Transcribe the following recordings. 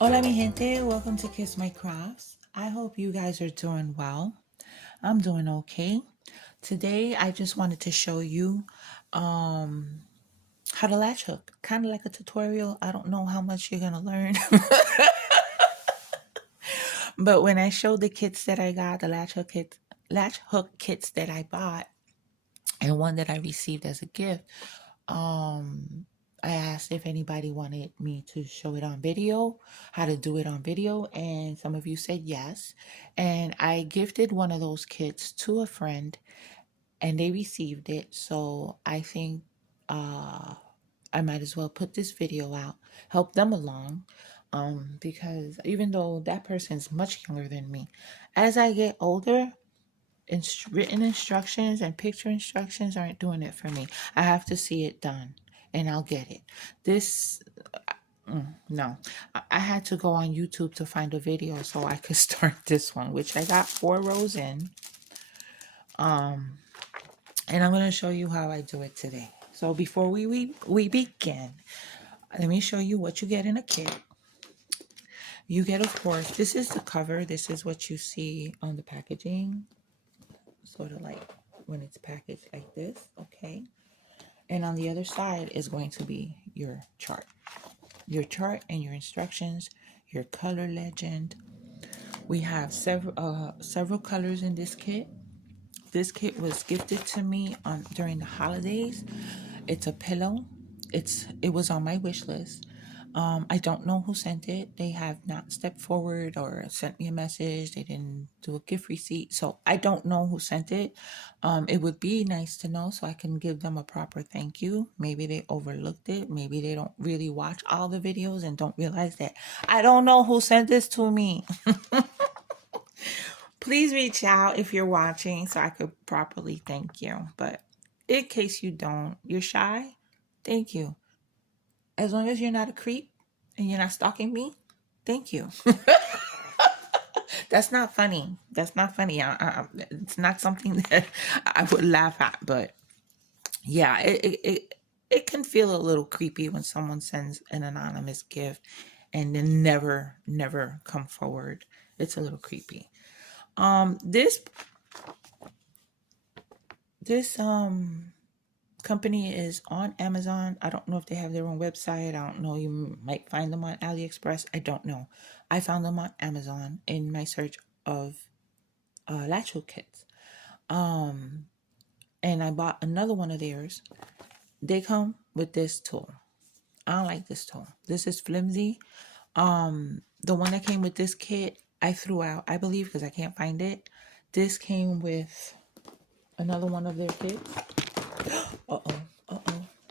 Hola mi gente, welcome to Kiss My Crafts. I hope you guys are doing well. I'm doing okay. Today I just wanted to show you how to latch hook. Kind of like a tutorial. I don't know how much you're gonna learn. But when I showed the kits that I got, the latch hook kits that I bought and one that I received as a gift, I asked if anybody wanted me to show it on video, how to do it on video, and some of you said yes. And I gifted one of those kits to a friend and they received it. So I think I might as well put this video out, help them along. Because even though that person's much younger than me, as I get older, written instructions and picture instructions aren't doing it for me. I have to see it done and I'll get it. This, no, I had to go on YouTube to find a video so I could start this one, which I got 4 rows in. And I'm going to show you how I do it today. So before we begin, let me show you what you get in a kit. You get, of course, this is the cover. This is what you see on the packaging. Sort of like when it's packaged like this, okay? And on the other side is going to be your chart. Your chart and your instructions, your color legend. We have several colors in this kit. This kit was gifted to me during the holidays. It's a pillow. It was on my wish list. I don't know who sent it. They have not stepped forward or sent me a message. They didn't do a gift receipt. So I don't know who sent it. It would be nice to know so I can give them a proper thank you. Maybe they overlooked it. Maybe they don't really watch all the videos and don't realize that I don't know who sent this to me. Please reach out if you're watching so I could properly thank you. But in case you don't, you're shy, thank you. As long as you're not a creep and you're not stalking me, thank you. That's not funny. That's not funny. It's not something that I would laugh at. But yeah, it can feel a little creepy when someone sends an anonymous gift and then never come forward. It's a little creepy. This company is on Amazon. I don't know if they have their own website. I don't know. You might find them on AliExpress. I don't know. I found them on Amazon in my search of latch hook kits. And I bought another one of theirs. They come with this tool. I don't like this tool. This is flimsy. The one that came with this kit, I threw out, I believe, because I can't find it. This came with another one of their kits.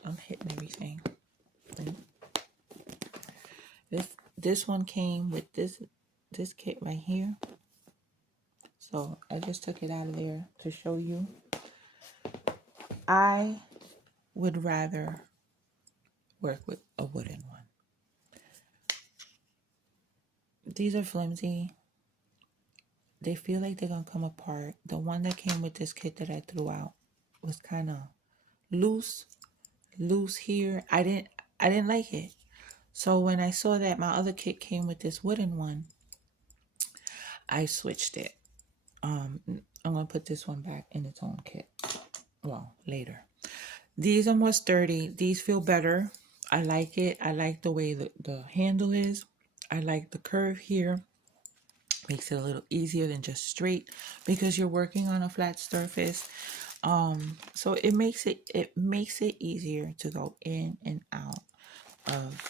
I'm hitting everything. This one came with this kit right here. So I just took it out of there to show you. I would rather work with a wooden one. These are flimsy. They feel like they're gonna come apart. The one that came with this kit that I threw out was kind of loose here. I didn't like it. So when I saw that my other kit came with this wooden one, I switched it. I'm gonna put this one back in its own kit. Well, later. These are more sturdy. These feel better. I like it. I like the way the handle is. I like the curve here. Makes it a little easier than just straight because you're working on a flat surface. So it makes it easier to go in and out of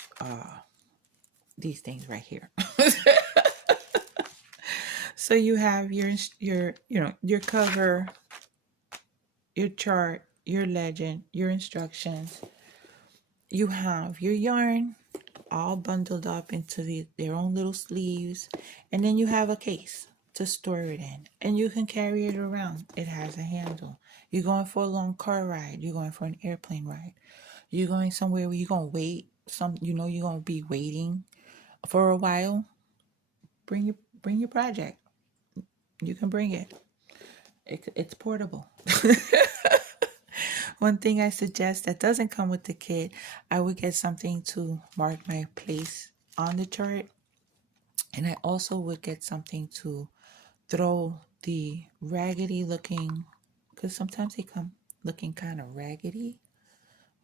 these things right here. So you have your cover, your chart, your legend, your instructions. You have your yarn all bundled up into their own little sleeves, and then you have a case to store it in, and you can carry it around. It has a handle. You're going for a long car ride. You're going for an airplane ride. You're going somewhere where you're gonna wait. You're gonna be waiting for a while. Bring your project. You can bring it. It's portable. One thing I suggest that doesn't come with the kit, I would get something to mark my place on the chart. And I also would get something to throw the raggedy looking, because sometimes they come looking kind of raggedy.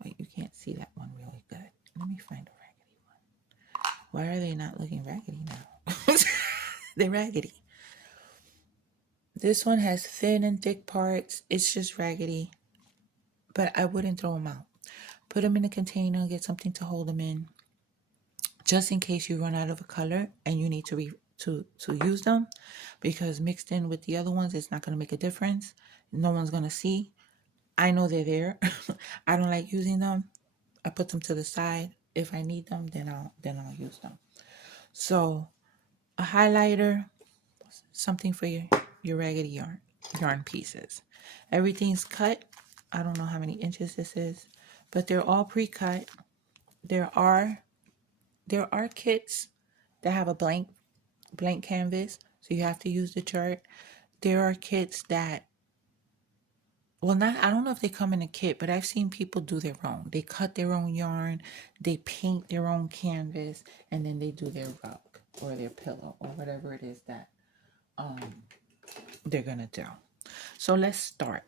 Wait, you can't see that one really good. Let me find a raggedy one. Why are they not looking raggedy now? They're raggedy. This one has thin and thick parts. It's just raggedy. But I wouldn't throw them out. Put them in a container, get something to hold them in, just in case you run out of a color and you need to use them, because mixed in with the other ones, it's not going to make a difference. No one's going to see. I know they're there. I don't like using them. I put them to the side. If I need them, then I'll use them. So a highlighter, something for your raggedy yarn pieces. Everything's cut. I don't know how many inches this is, but they're all pre-cut. There are kits that have a blank canvas, so you have to use the chart. There are kits that, well, not, I don't know if they come in a kit, but I've seen people do their own. They cut their own yarn, they paint their own canvas, and then they do their rug or their pillow or whatever it is that they're gonna do. So let's start.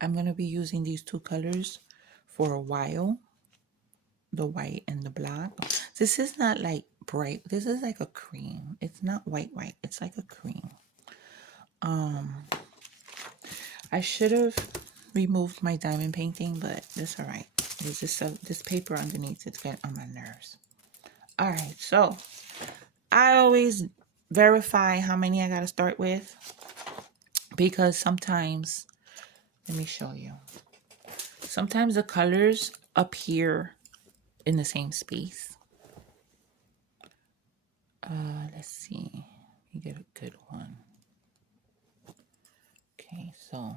I'm gonna be using these two colors for a while, the white and the black. This is not like bright. This is like a cream. It's not white. It's like a cream. I should have removed my diamond painting, but that's all right. There's just this paper underneath. It's getting on my nerves. All right, so I always verify how many I gotta start with, because sometimes, let me show you. Sometimes the colors appear in the same space. Let's see. Let me get a good one. Okay, so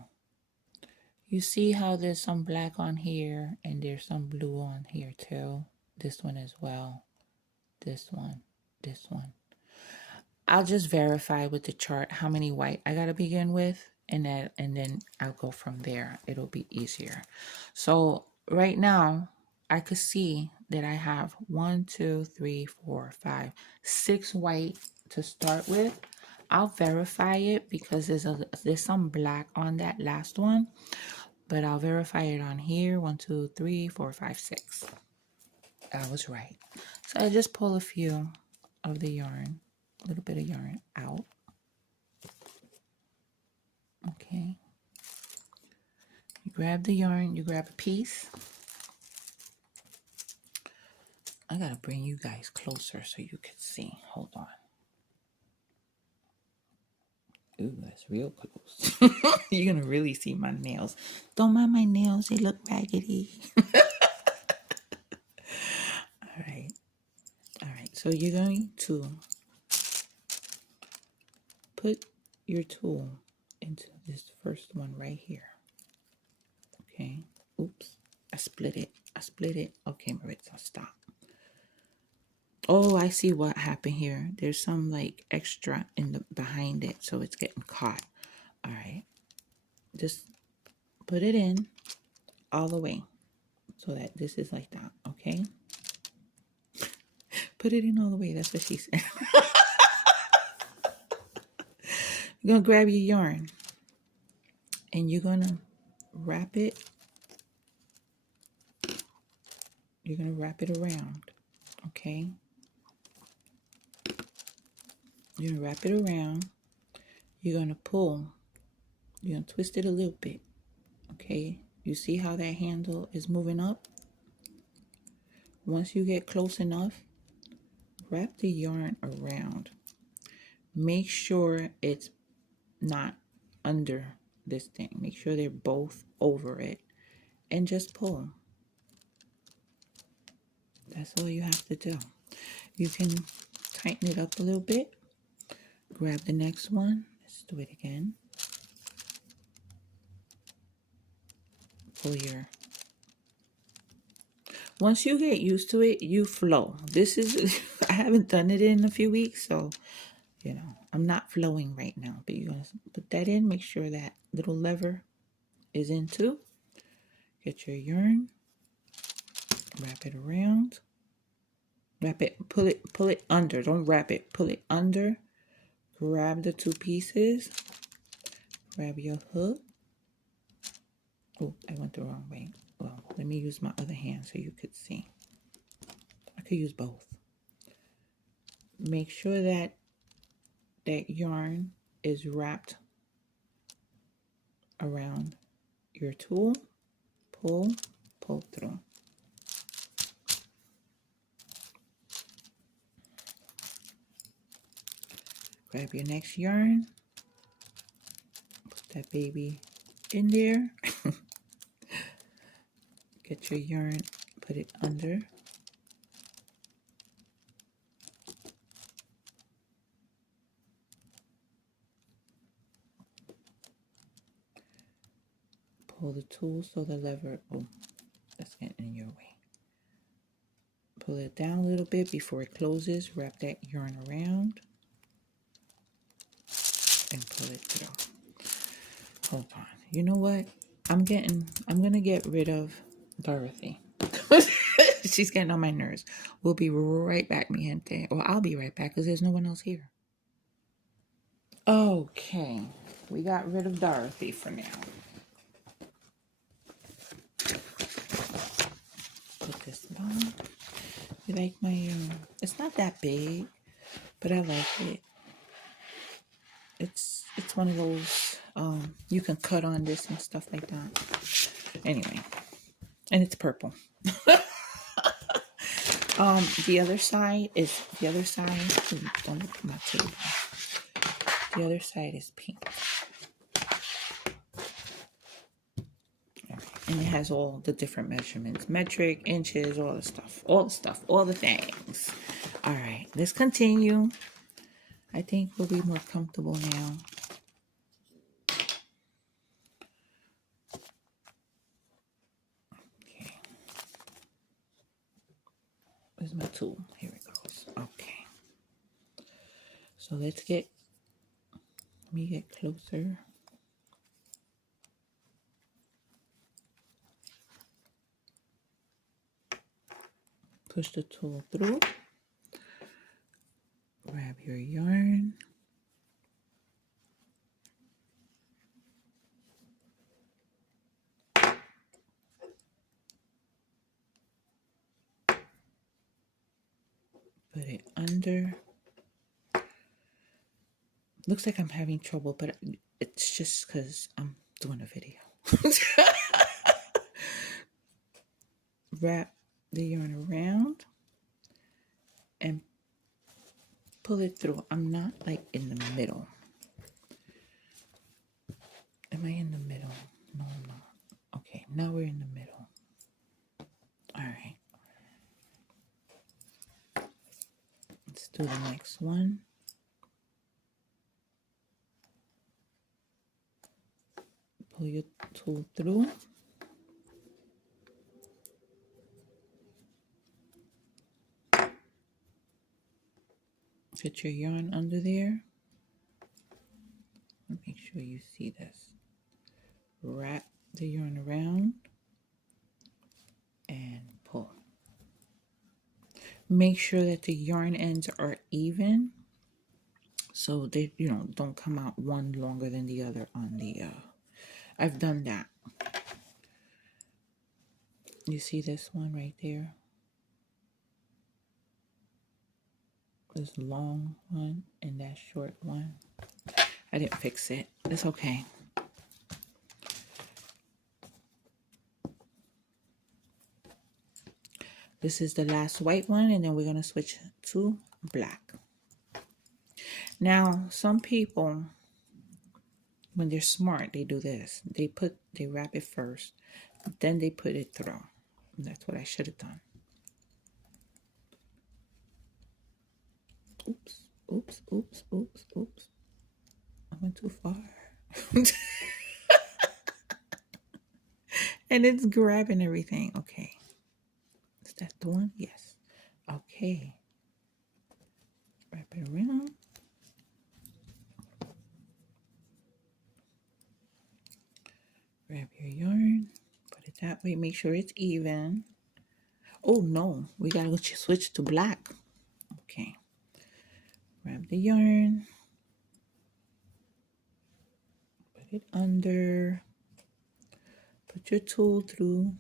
you see how there's some black on here and there's some blue on here too. This one as well. This one. This one. I'll just verify with the chart how many white I gotta begin with, and then I'll go from there. It'll be easier. So right now I could see that I have 1, 2, 3, 4, 5, 6 white to start with. I'll verify it because there's some black on that last one, but I'll verify it on here. 1, 2, 3, 4, 5, 6. I was right. So I just pull a few of the yarn, a little bit of yarn out. Okay. You grab the yarn, you grab a piece. I gotta bring you guys closer so you can see. Hold on. Ooh, that's real close. You're gonna really see my nails. Don't mind my nails, they look raggedy. All right. All right, so you're going to put your tool into this first one right here. Okay. Oops. I split it. Okay, Maritza, stop. Oh, I see what happened here. There's some like extra in the behind it, so it's getting caught. All right. Just put it in all the way so that this is like that, okay? Put it in all the way. That's what she said. You're going to grab your yarn and you're going to wrap it. You're going to wrap it around, okay? You're going to wrap it around. You're going to pull. You're going to twist it a little bit, okay? You see how that handle is moving up? Once you get close enough, wrap the yarn around. Make sure it's not under this thing. Make sure they're both over it and just pull. That's all you have to do. You can tighten it up a little bit. Grab the next one. Let's do it again. Pull your... Once you get used to it, you flow. This is... I haven't done it in a few weeks, so, you know, I'm not flowing right now. But you're going to put that in. Make sure that little lever is in too. Get your yarn. Wrap it around. Wrap it, pull it under. Don't wrap it. Pull it under. Grab the two pieces. Grab your hook. Oh, I went the wrong way. Well, let me use my other hand so you could see. I could use both. Make sure that yarn is wrapped around your tool. Pull through. Grab your next yarn. Put that baby in there. Get your yarn, put it under. Pull the tool so the lever, oh, that's getting in your way. Pull it down a little bit before it closes. Wrap that yarn around and pull it through. Hold on. You know what? I'm gonna get rid of Dorothy. She's getting on my nerves. We'll be right back, mi gente. Or I'll be right back because there's no one else here. Okay. We got rid of Dorothy for now. Put this on. You like my, it's not that big, but I like it. It's one of those, you can cut on this and stuff like that. Anyway, and it's purple. The other side, ooh, don't look at my table. The other side is pink. And it has all the different measurements, metric, inches, all the stuff, all the things. All right, let's continue. I think we'll be more comfortable now. Okay. Where's my tool? Here it goes. Okay. So let me get closer. Push the tool through. Grab your yarn. Put it under. Looks like I'm having trouble, but it's just because I'm doing a video. Wrap the yarn around and pull it through. I'm not like in the middle. Am I in the middle? No, I'm not. Okay, now we're in the middle. All right. Let's do the next one. Pull your tool through. Put your yarn under there. Make sure you see this. Wrap the yarn around and pull. Make sure that the yarn ends are even so they, don't come out one longer than the other on the, I've done that. You see this one right there? This long one and that short one. I didn't fix it. It's okay. This is the last white one, and then we're going to switch to black. Now, some people, when they're smart, they do this. They wrap it first, then they put it through. And that's what I should have done. Oops, oops, oops, oops, oops. I went too far. And it's grabbing everything. Okay. Is that the one? Yes. Okay. Wrap it around. Grab your yarn. Put it that way. Make sure it's even. Oh no, we gotta switch to black. Okay. Grab the yarn. Put it under. Put your tool through.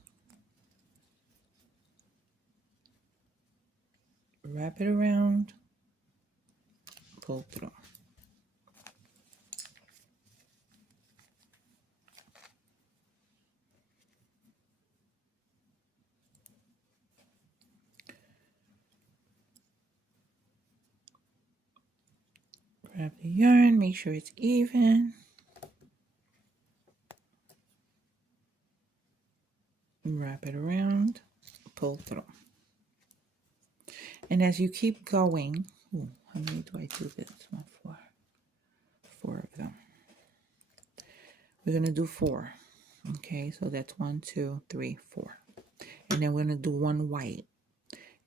Wrap it around. Pull through. Grab the yarn, make sure it's even. Wrap it around, pull through. And as you keep going, how many do I do this one for? 4 of them. We're gonna do 4. Okay, so that's 1, 2, 3, 4. And then we're gonna do 1 white.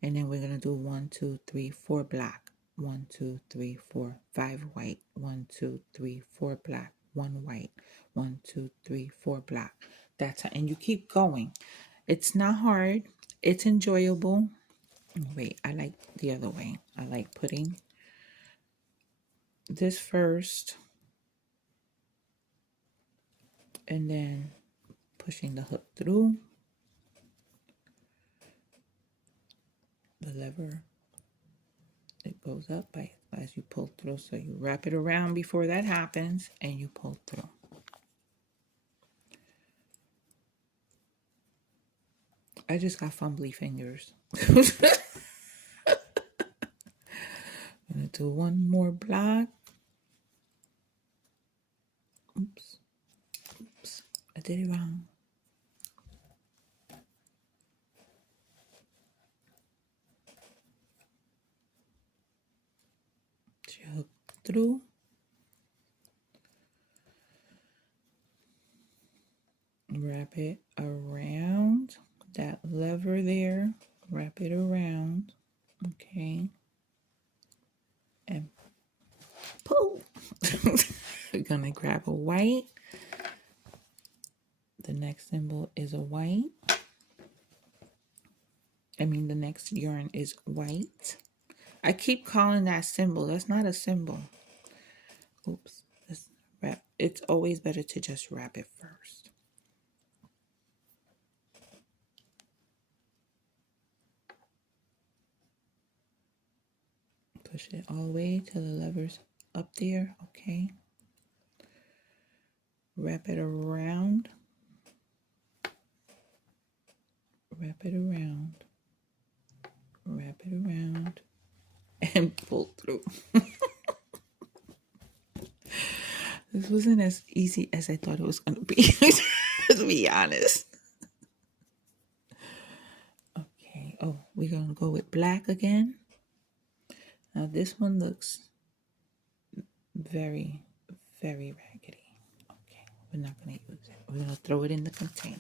And then we're gonna do 1, 2, 3, 4 black. 1, 2, 3, 4, 5 white. 1, 2, 3, 4 black. 1 white. 1, 2, 3, 4 black. That's how, and you keep going. It's not hard. It's enjoyable. Wait, I like the other way. I like putting this first and then pushing the hook through the lever. It goes up as you pull through. So you wrap it around before that happens and you pull through. I just got fumbly fingers. I'm gonna do 1 more black. Oops. Oops. I did it wrong. Hook through. Wrap it around that lever there. Wrap it around. Okay. And pull. We're gonna grab a white. The next symbol is a white. The next yarn is white. I keep calling that symbol. That's not a symbol. Oops. Let's wrap. It's always better to just wrap it first. Push it all the way till the lever's up there. Okay. Wrap it around. Wrap it around. Wrap it around. And pull through. This wasn't as easy as I thought it was going to be, to be honest. Okay. Oh, we're going to go with black again. Now this one looks very, very raggedy. Okay, we're not going to use it. We're going to throw it in the container.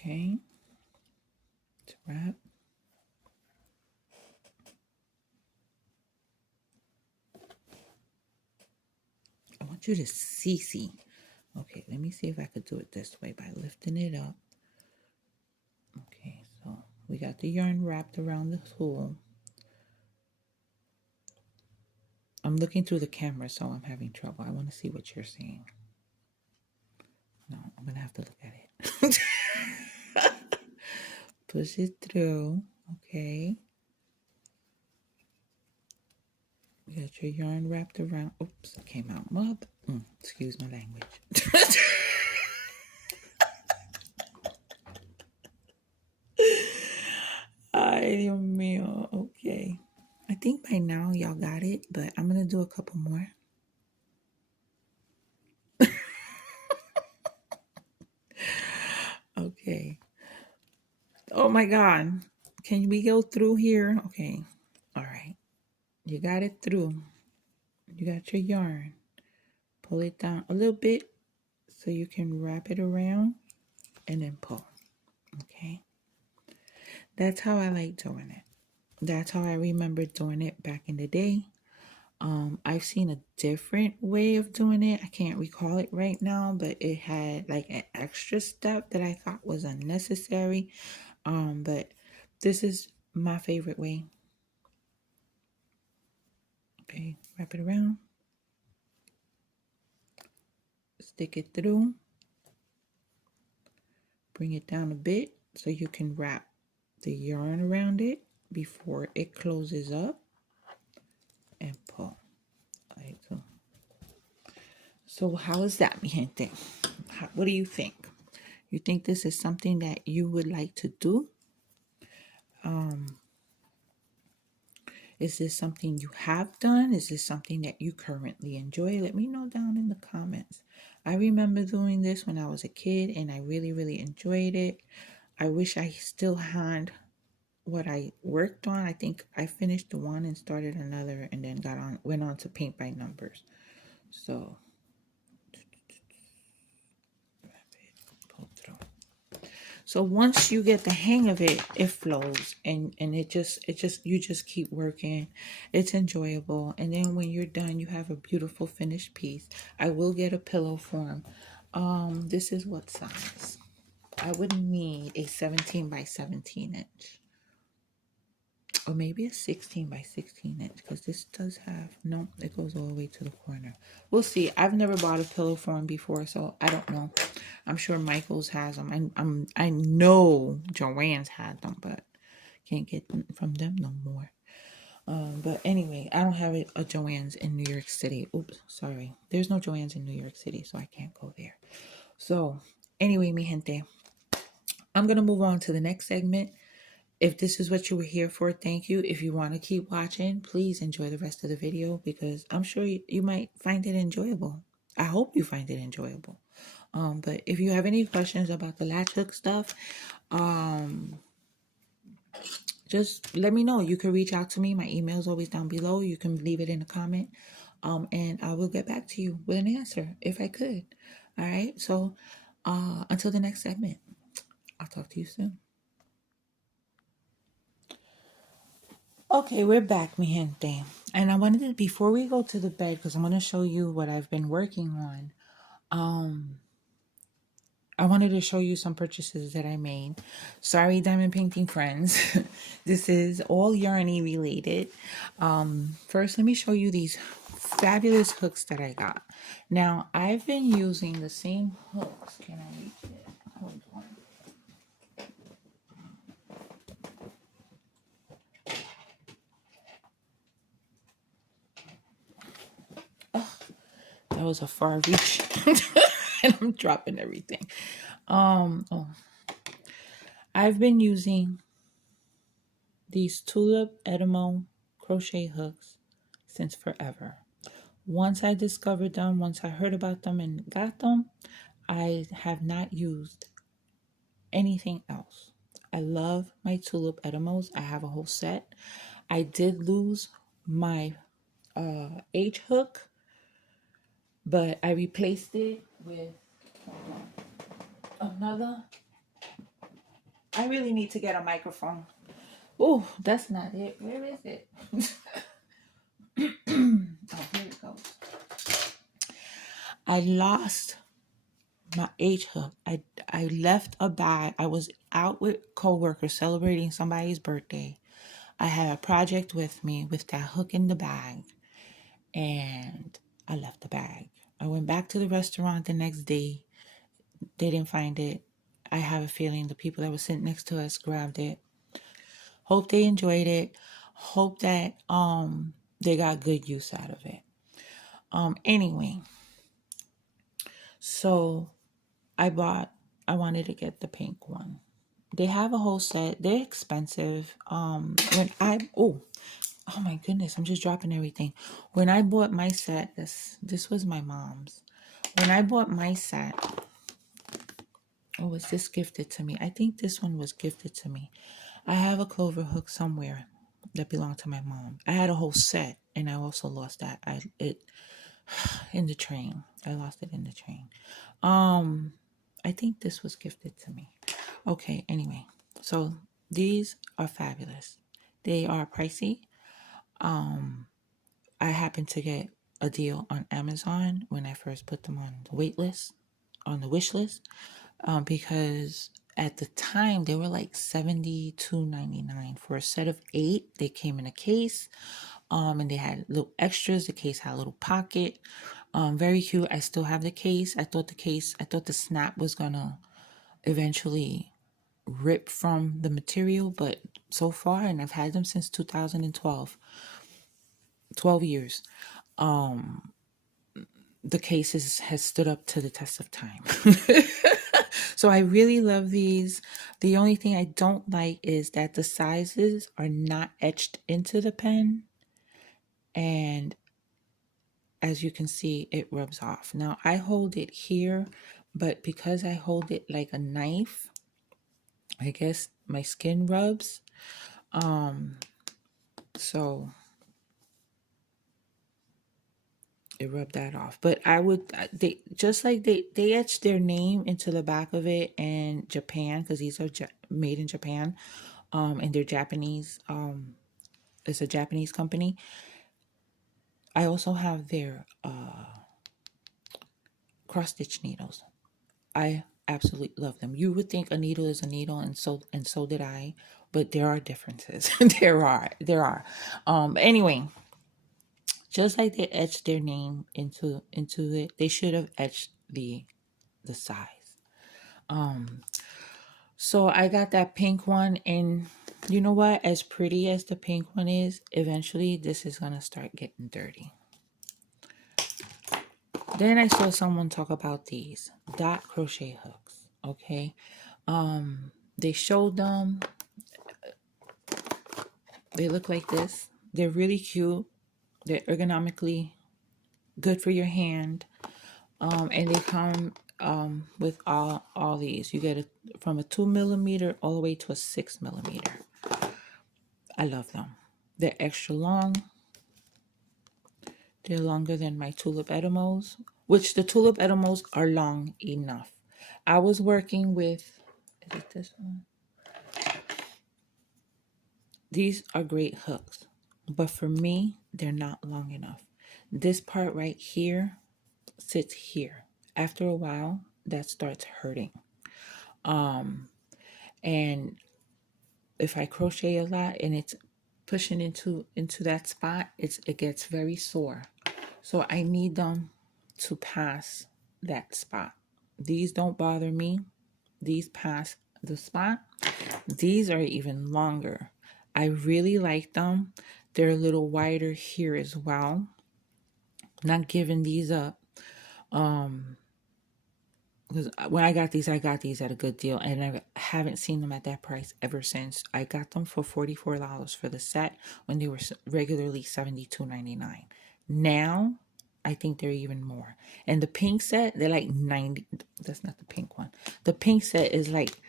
Okay, to wrap. I want you to see. Okay, let me see if I could do it this way by lifting it up. Okay, so we got the yarn wrapped around the tool. I'm looking through the camera, so I'm having trouble. I want to see what you're seeing. No, I'm going to have to look at it. Push it through. Okay. You got your yarn wrapped around. Oops, it came out mud. Excuse my language. Ay, Dios mío. Okay. I think by now y'all got it, but I'm going to do a couple more. Okay. Oh my God. Can we go through here? Okay. All right. You got it through. You got your yarn. Pull it down a little bit. So you can wrap it around and then pull. Okay. That's how I like doing it. That's how I remember doing it back in the day. I've seen a different way of doing it. I can't recall it right now, but it had like an extra step that I thought was unnecessary. But this is my favorite way. Okay, wrap it around, stick it through, bring it down a bit so you can wrap the yarn around it before it closes up and pull. Like so. So how is that, mi gente? What do you think? You think this is something that you would like to do? Is this something you have done? Is this something that you currently enjoy? Let me know down in the comments. I remember doing this when I was a kid and I really, really enjoyed it. I wish I still had what I worked on. I think I finished the one and started another and then went on to paint by numbers. So pull through. So once you get the hang of it, it flows and it just you just keep working. It's enjoyable. And then when you're done, you have a beautiful finished piece. I will get a pillow form. This is what size? I would need a 17 by 17 inch. Or maybe a 16 by 16 inch, because this does have, no, it goes all the way to the corner. We'll see. I've never bought a pillow form before, so I don't know. I'm sure Michael's has them. I know Joann's had them, but can't get them from them no more. But anyway, I don't have a Joann's in New York City. Oops, sorry. There's no Joann's in New York City, so I can't go there. So anyway, mi gente, I'm going to move on to the next segment. If this is what you were here for, thank you. If you want to keep watching, please enjoy the rest of the video because I'm sure you might find it enjoyable. I hope you find it enjoyable. But if you have any questions about the latch hook stuff, just let me know. You can reach out to me. My email is always down below. You can leave it in a comment. And I will get back to you with an answer if I could. All right. So until the next segment, I'll talk to you soon. Okay, we're back, mi gente. And I wanted to, before we go to the bed, because I'm going to show you what I've been working on. I wanted to show you some purchases that I made. Sorry, diamond painting friends. This is all yarny related. First, let me show you these fabulous hooks that I got. Now, I've been using the same hooks. Can I reach it? Hold on. That was a far reach. And I'm dropping everything. I've been using these tulip Edamo crochet hooks since forever. Once I discovered them, once I heard about them and got them, I have not used anything else. I love my tulip Edamos. I have a whole set. I did lose my H hook, but I replaced it with another. I really need to get a microphone. Oh, that's not it. Where is it? Oh, here it goes. I lost my H hook. I left a bag. I was out with coworkers celebrating somebody's birthday. I had a project with me with that hook in the bag, and I left the bag. I went back to the restaurant the next day. They didn't find it. I have a feeling the people that were sitting next to us grabbed it. Hope they enjoyed it. Hope that they got good use out of it. Anyway, so I wanted to get the pink one. They have a whole set. They're expensive. Oh my goodness, I'm just dropping everything. When I bought my set, this was my mom's. When I bought my set, or was this gifted to me? I think this one was gifted to me. I have a clover hook somewhere that belonged to my mom. I had a whole set, and I also lost that. In the train. I lost it in the train. I think this was gifted to me. Okay, anyway. So these are fabulous. They are pricey. I happened to get a deal on Amazon when I first put them on the wait list, on the wish list, because at the time they were like $72.99 for a set of 8. They came in a case, and they had little extras. The case had a little pocket, very cute. I still have the case. I thought the snap was gonna eventually rip from the material, but so far, and I've had them since 2012, 12 years. The case has stood up to the test of time. So I really love these. The only thing I don't like is that the sizes are not etched into the pen, and as you can see, it rubs off. Now I hold it here, but because I hold it like a knife, I guess my skin rubs. So it rubbed that off. But I would, they just like they etched their name into the back of it in Japan, because these are made in Japan, and they're Japanese. It's a Japanese company. I also have their cross stitch needles. I absolutely love them. You would think a needle is a needle, and so did I, but there are differences. there are. Anyway, just like they etched their name into it, they should have etched the size. So I got that pink one, and you know what? As pretty as the pink one is, eventually this is gonna start getting dirty. Then I saw someone talk about these dot crochet hooks. Okay. They showed them. They look like this. They're really cute. They're ergonomically good for your hand. And they come with all these. You get it from a 2mm all the way to a 6mm. I love them. They're extra long. They're longer than my tulip edamos, which the tulip edamos are long enough. I was working with, is it this one? These are great hooks, but for me, they're not long enough. This part right here sits here. After a while, that starts hurting. And if I crochet a lot and it's pushing into that spot, it gets very sore. So I need them to pass that spot. These don't bother me. These pass the spot. These are even longer. I really like them. They're a little wider here as well. Not giving these up. Because when I got these at a good deal, and I haven't seen them at that price ever since. I got them for $44 for the set when they were regularly $72.99. Now, I think they're even more. And the pink set, they're like 90. That's not the pink one. The pink set is like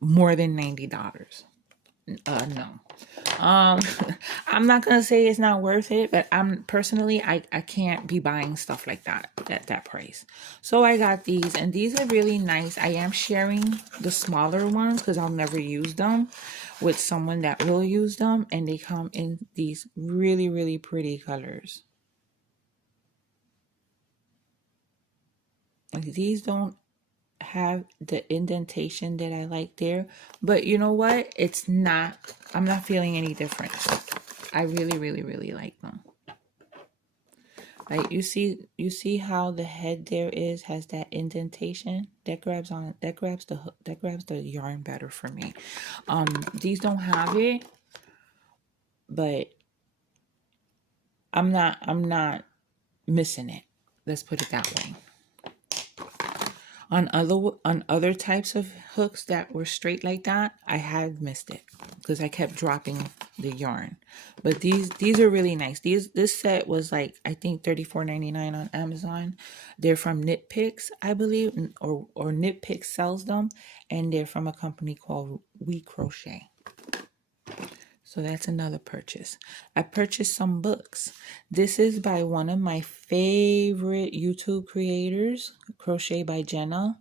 more than $90. No. I'm not gonna say it's not worth it, but I'm personally, I can't be buying stuff like that at that price. So I got these, and these are really nice. I am sharing the smaller ones because I'll never use them with someone that will use them, and they come in these really, really pretty colors. Like, these don't have the indentation that I like there, but you know what? I'm not feeling any difference. I really, really, really like them. Like, you see how the head there has that indentation that grabs the yarn better for me. These don't have it, but I'm not missing it. Let's put it that way. On other types of hooks that were straight like that, I had missed it because I kept dropping the yarn. But these are really nice. This set was like, I think $34.99 on Amazon. They're from Knit Picks, I believe, or Knit Picks sells them, and they're from a company called We Crochet. So that's another purchase. I purchased some books. This is by one of my favorite YouTube creators, Crochet by Jenna.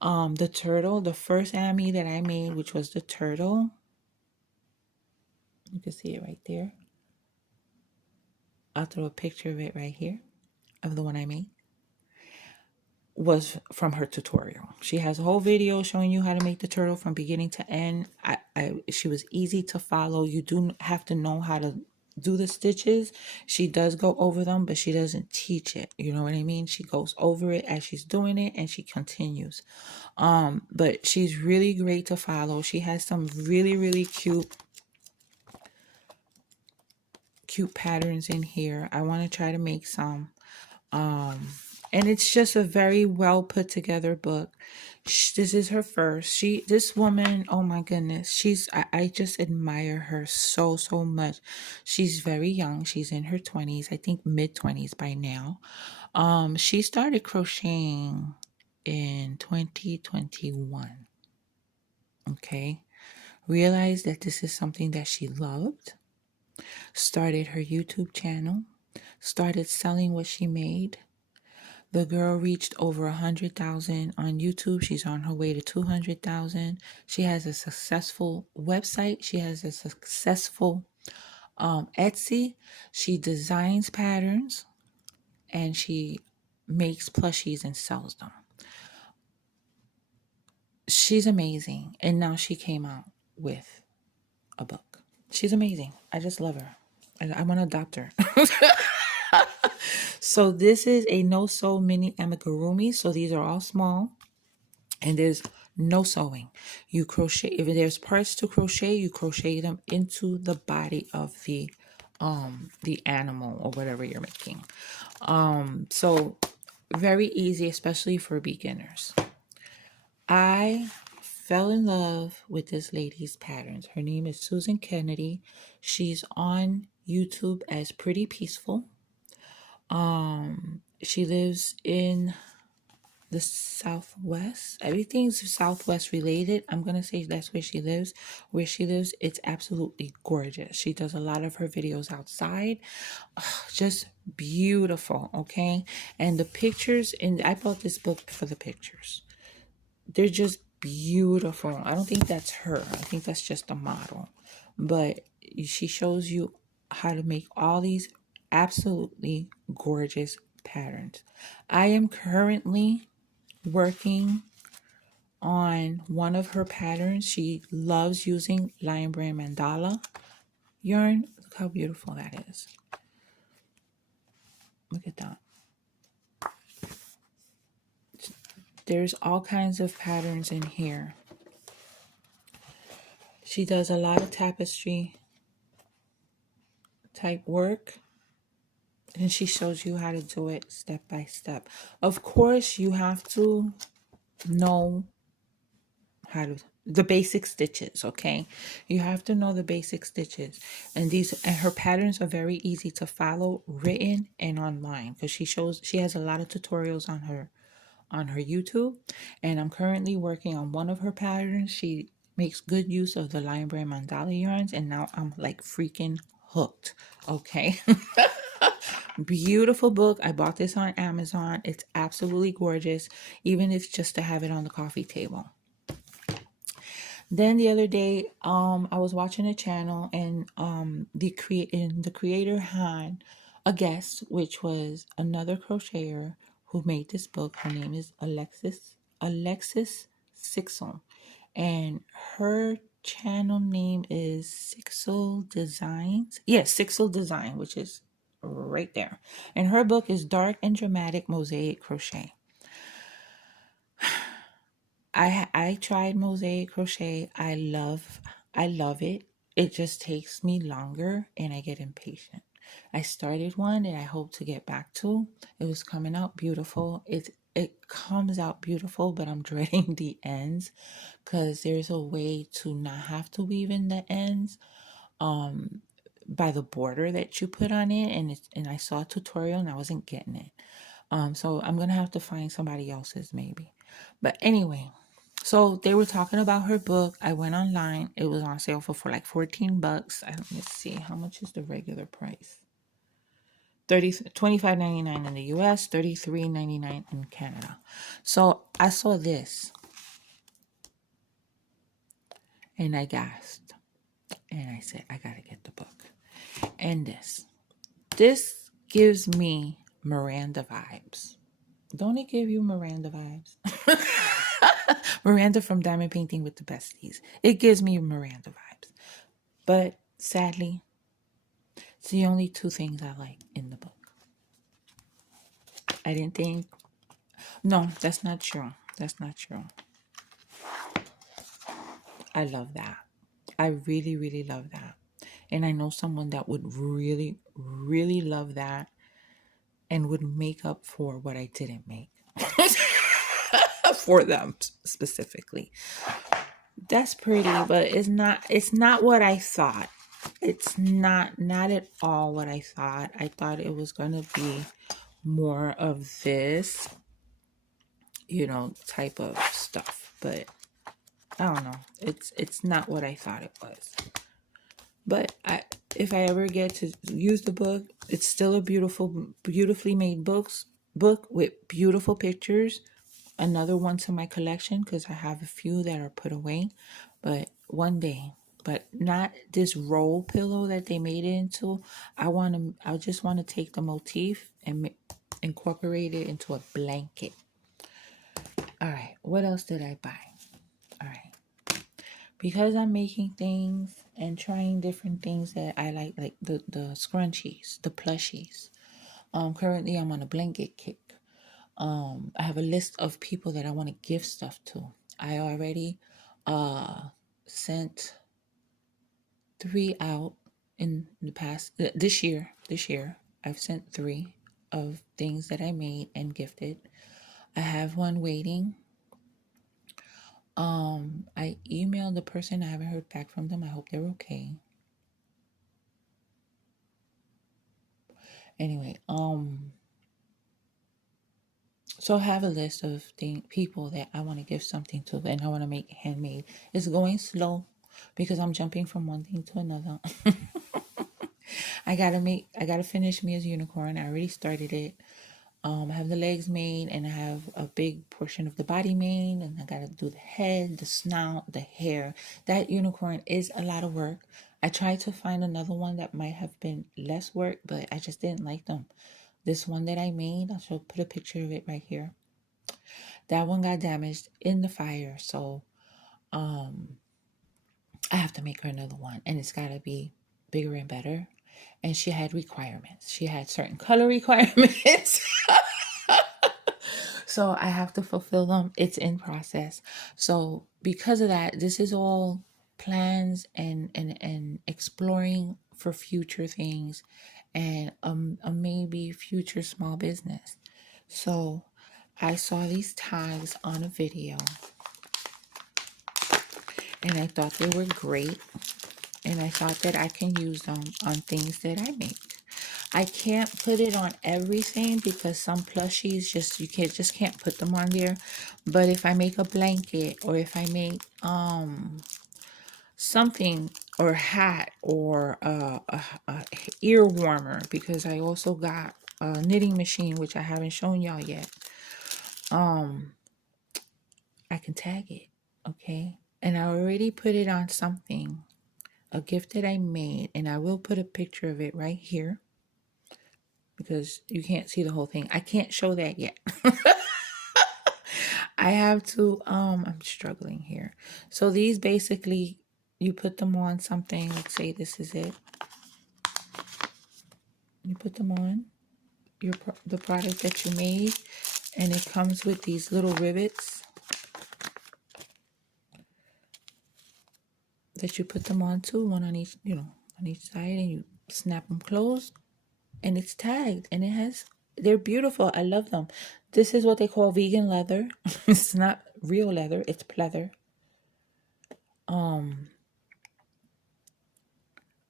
The turtle, the first Amy that I made, which was the turtle. You can see it right there. I'll throw a picture of it right here, of the one I made. Was from her tutorial. She has a whole video showing you how to make the turtle from beginning to end. She was easy to follow. You do have to know how to do the stitches. She does go over them, but she doesn't teach it. You know what I mean? She goes over it as she's doing it and she continues. But she's really great to follow. She has some really cute patterns in here. I want to try to make some. And it's just a very well put together book. This is her first. This woman, oh my goodness, I just admire her so much. She's very young. She's in her 20s, I think mid 20s by now. She started crocheting in 2021. Okay. Realized that this is something that she loved. Started her YouTube channel. Started selling what she made. The girl reached over 100,000 on YouTube. She's on her way to 200,000. She has a successful website. She has a successful Etsy. She designs patterns and she makes plushies and sells them. She's amazing. And now she came out with a book. She's amazing. I just love her. I want to adopt her. So this is a no sew mini amigurumi. So these are all small and there's no sewing. You crochet, if there's parts to crochet, you crochet them into the body of the animal or whatever you're making. So very easy, especially for beginners. I fell in love with this lady's patterns. Her name is Susan Kennedy. She's on YouTube as Pretty Peaceful. She lives in the Southwest. Everything's Southwest related. I'm gonna say that's where she lives. Where she lives, it's absolutely gorgeous. She does a lot of her videos outside. Just beautiful, okay? And the pictures, and I bought this book for the pictures. They're just beautiful. I don't think that's her. I think that's just a model. But she shows you how to make all these absolutely gorgeous patterns. I am currently working on one of her patterns. She loves using lion brand mandala yarn. Look how beautiful that is. Look at that. There's all kinds of patterns in here. She does a lot of tapestry type work. And she shows you how to do it step by step. Of course, you have to know how to the basic stitches, okay? You have to know the basic stitches. And her patterns are very easy to follow, written and online, because she has a lot of tutorials on her YouTube. And I'm currently working on one of her patterns. She makes good use of the Lion Brand mandala yarns, and now I'm like freaking hooked, okay? Beautiful book. I bought this on Amazon. It's absolutely gorgeous, even if it's just to have it on the coffee table. Then the other day, I was watching a channel, and the creator had a guest, which was another crocheter who made this book. Her name is Alexis Sixel, and her channel name is Sixel Designs. Yes, Sixel Design, which is right there. And her book is Dark and Dramatic Mosaic Crochet. I tried mosaic crochet. I love it. It just takes me longer and I get impatient. I started one and I hope to get back to. It was coming out beautiful. It comes out beautiful, but I'm dreading the ends because there's a way to not have to weave in the ends by the border that you put on it, and I saw a tutorial and I wasn't getting it. So I'm gonna have to find somebody else's maybe. But anyway, So they were talking about her book. I went online. It was on sale for like $14. Let's see, how much is the regular price? 25.99 in the US, 33.99 in Canada. So I saw this and I gasped and I said, I gotta get the book. And this gives me Miranda vibes. Don't it give you Miranda vibes? Miranda from Diamond Painting with the Besties. It gives me Miranda vibes. But sadly, it's the only two things I like in the book. I didn't think... No, that's not true. That's not true. I love that. I really, really love that. And I know someone that would really, really love that and would make up for what I didn't make. For them specifically. That's pretty, but it's not what I thought. It's not at all what I thought. I thought it was gonna be more of this, type of stuff. But I don't know. It's not what I thought it was. But if I ever get to use the book, it's still a beautifully made book with beautiful pictures. Another one to my collection because I have a few that are put away. But one day, but not this roll pillow that they made it into. I just want to take the motif and incorporate it into a blanket. All right, what else did I buy? All right, because I'm making things and trying different things that I like the scrunchies, the plushies. Currently I'm on a blanket kick. I have a list of people that I want to give stuff to. I already sent 3 out in the past this year. I've sent 3 of things that I made and gifted. I have one waiting. I emailed the person. I haven't heard back from them. I hope they're okay. Anyway, so I have a list of people that I want to give something to and I want to make handmade. It's going slow because I'm jumping from one thing to another. I gotta finish Mia's unicorn. I already started it. I have the legs made and I have a big portion of the body made, and I gotta do the head, the snout, the hair. That unicorn is a lot of work. I tried to find another one that might have been less work, but I just didn't like them. This one that I made, I'll put a picture of it right here. That one got damaged in the fire, so I have to make her another one, and it's gotta be bigger and better. And she had requirements. She had certain color requirements. So I have to fulfill them. It's in process. So because of that, this is all plans and exploring for future things and a maybe future small business. So I saw these tags on a video and I thought they were great. And I thought that I can use them on things that I make. I can't put it on everything because some plushies you can't put them on there. But if I make a blanket or if I make something or a hat or a ear warmer, because I also got a knitting machine which I haven't shown y'all yet. I can tag it, okay? And I already put it on something, a gift that I made, and I will put a picture of it right here because you can't see the whole thing. I can't show that yet. I have to, I'm struggling here. So these basically, you put them on something. Let's say this is it. You put them on the product that you made, and it comes with these little rivets that you put them on to, one on each, on each side, and you snap them closed, and it's tagged, and they're beautiful. I love them. This is what they call vegan leather. It's not real leather, it's pleather.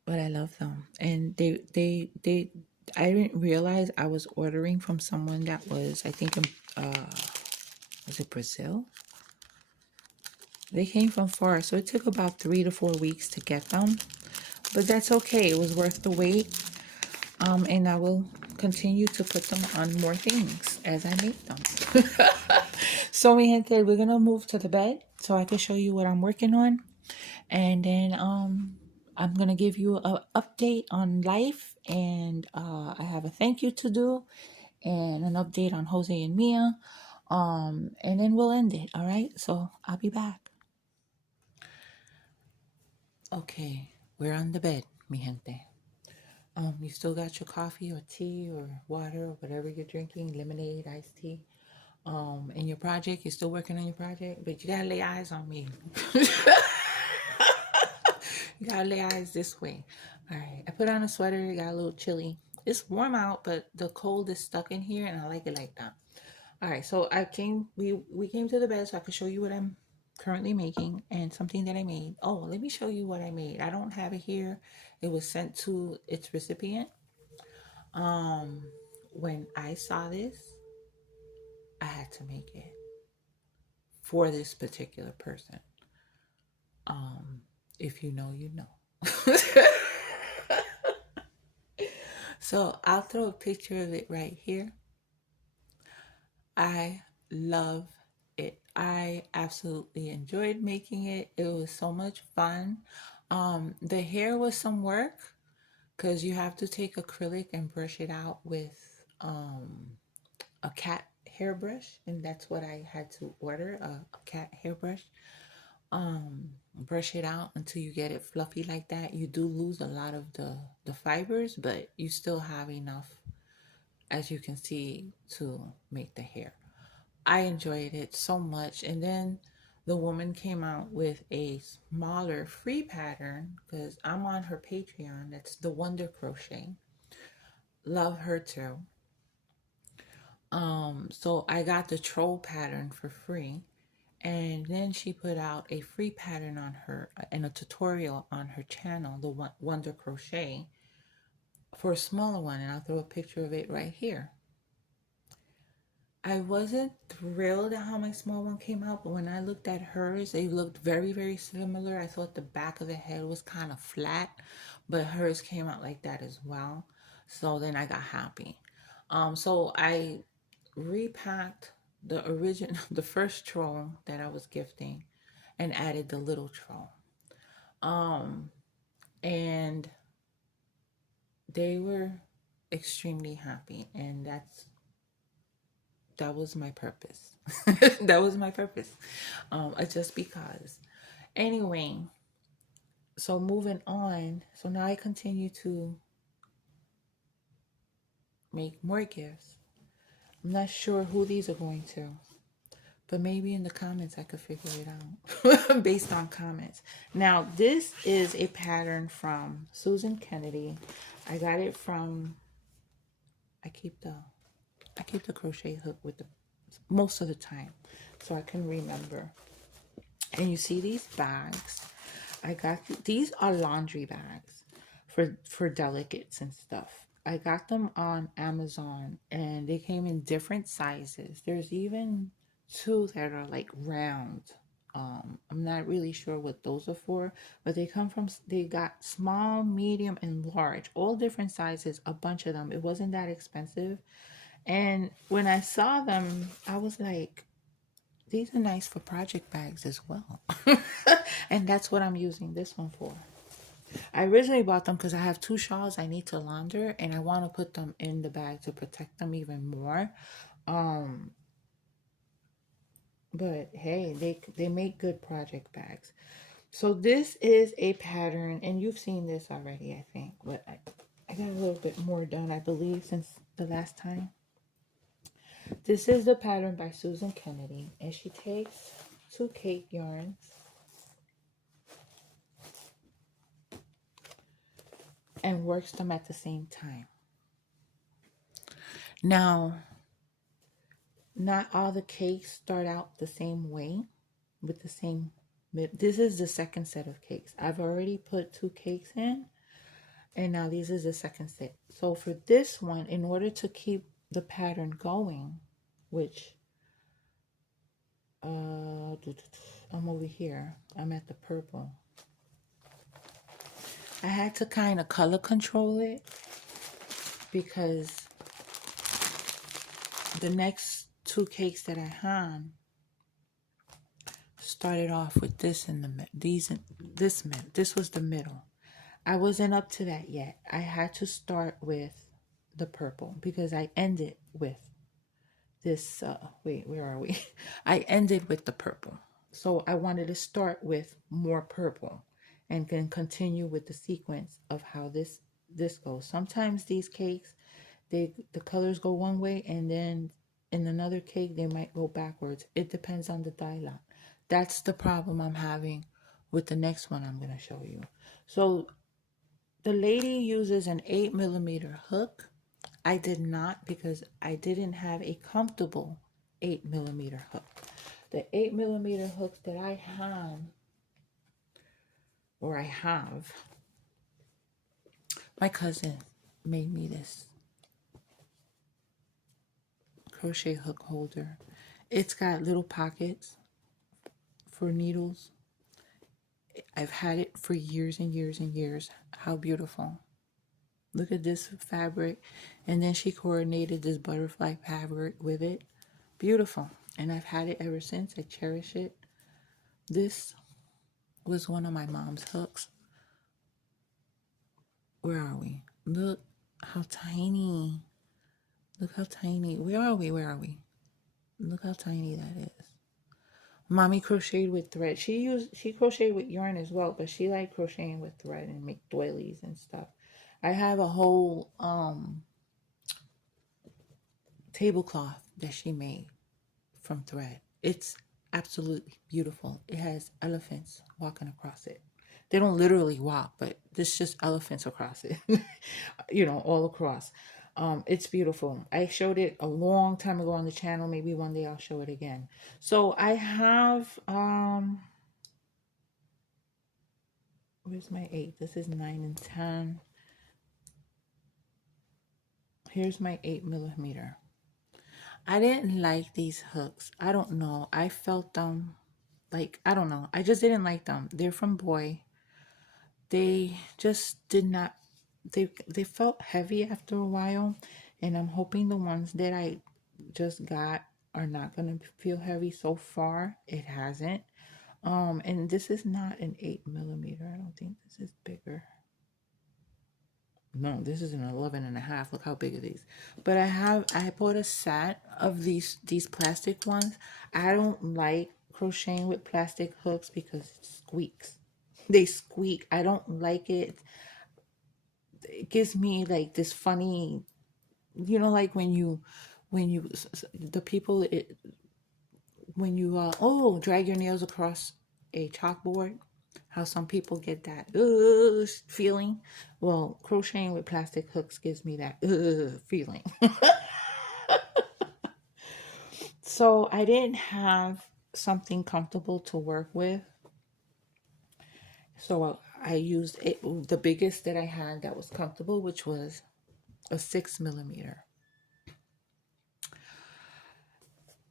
But I love them. And I didn't realize I was ordering from someone that was, I think, was it Brazil? They came from far, so it took about 3 to 4 weeks to get them. But that's okay. It was worth the wait. And I will continue to put them on more things as I make them. So, mi gente, we're gonna move to the bed so I can show you what I'm working on, and then I'm gonna give you an update on life, and I have a thank you to do, and an update on Jose and Mia, and then we'll end it. All right. So I'll be back. Okay, we're on the bed, mi gente. You still got your coffee or tea or water or whatever you're drinking, lemonade, iced tea. In your project, you're still working on your project, but you gotta lay eyes on me. You gotta lay eyes this way. All right, I put on a sweater, it got a little chilly. It's warm out, but the cold is stuck in here and I like it like that. All right, so we came to the bed so I could show you what I'm currently making and something that I made. Oh, let me show you what I made. I don't have it here. It was sent to its recipient. Um, when I saw this, I had to make it for this particular person. If you know, you know. So I'll throw a picture of it right here. I love it. I absolutely enjoyed making it. It was so much fun. The hair was some work because you have to take acrylic and brush it out with a cat hairbrush, and that's what I had to order, a cat hairbrush. Brush it out until you get it fluffy like that. You do lose a lot of the fibers, but you still have enough, as you can see, to make the hair. I enjoyed it so much. And then the woman came out with a smaller free pattern because I'm on her Patreon. That's the Wonder Crochet. Love her too. So I got the troll pattern for free. And then she put out a free pattern on her and a tutorial on her channel, the Wonder Crochet, for a smaller one. And I'll throw a picture of it right here. I wasn't thrilled at how my small one came out, but when I looked at hers, they looked very, very similar. I thought the back of the head was kind of flat, but hers came out like that as well. So then I got happy. So I repacked the original, the first troll that I was gifting, and added the little troll. And they were extremely happy, and that was my purpose. That was my purpose. Just because. Anyway, so moving on. So now I continue to make more gifts. I'm not sure who these are going to, but maybe in the comments I could figure it out based on comments. Now, this is a pattern from Susan Kennedy. I got it from, I keep the crochet hook with the most of the time so I can remember. And you see these bags. I got these are laundry bags for delicates and stuff. I got them on Amazon and they came in different sizes. There's even two that are like round. I'm not really sure what those are for, but they got small, medium, and large, all different sizes, a bunch of them. It wasn't that expensive. And when I saw them, I was like, these are nice for project bags as well. And that's what I'm using this one for. I originally bought them because I have two shawls I need to launder and I want to put them in the bag to protect them even more. But hey, they make good project bags. So this is a pattern, and you've seen this already, I think. But I got a little bit more done, I believe, since the last time. This is the pattern by Susan Kennedy, and she takes 2 cake yarns and works them at the same time. Now, not all the cakes start out the same way with the same. This is the second set of cakes. I've already put 2 cakes in, and now this is the second set. So for this one, in order to keep the pattern going, which I'm over here. I'm at the purple. I had to kind of color control it because the next two cakes that I had started off with this in the this was the middle. I wasn't up to that yet. I had to start with the purple because I ended with this wait, where are we? I ended with the purple. So I wanted to start with more purple and then continue with the sequence of how this goes. Sometimes these cakes, the colors go one way and then in another cake they might go backwards. It depends on the dye lot. That's the problem I'm having with the next one I'm going to show you. So the lady uses an 8mm hook. I did not because I didn't have a comfortable 8mm hook. The 8mm hooks that I have, my cousin made me this crochet hook holder. It's got little pockets for needles. I've had it for years and years and years. How beautiful. Look at this fabric. And then she coordinated this butterfly fabric with it. Beautiful. And I've had it ever since. I cherish it. This was one of my mom's hooks. Where are we? Look how tiny. Look how tiny. Where are we? Where are we? Look how tiny that is. Mommy crocheted with thread. She crocheted with yarn as well, but she liked crocheting with thread and make doilies and stuff. I have a whole tablecloth that she made from thread. It's absolutely beautiful. It has elephants walking across it. They don't literally walk, but there's just elephants across it. All across. It's beautiful. I showed it a long time ago on the channel. Maybe one day I'll show it again. So I have where's my 8? This is 9 and 10. Here's my 8mm. I didn't like these hooks. I don't know. I felt them like, I don't know. I just didn't like them. They're from Boy. They just did not, they felt heavy after a while. And I'm hoping the ones that I just got are not going to feel heavy. So far, it hasn't. And this is not an 8mm. I don't think this is bigger. No, this is an 11.5. Look how big are these. But I bought a set of these plastic ones. I don't like crocheting with plastic hooks because it squeaks. They squeak. I don't like it. It gives me like this funny, like when you the people when you drag your nails across a chalkboard, how some people get that feeling. Well, crocheting with plastic hooks gives me that feeling. So I didn't have something comfortable to work with. So I used the biggest that I had that was comfortable, which was a 6mm.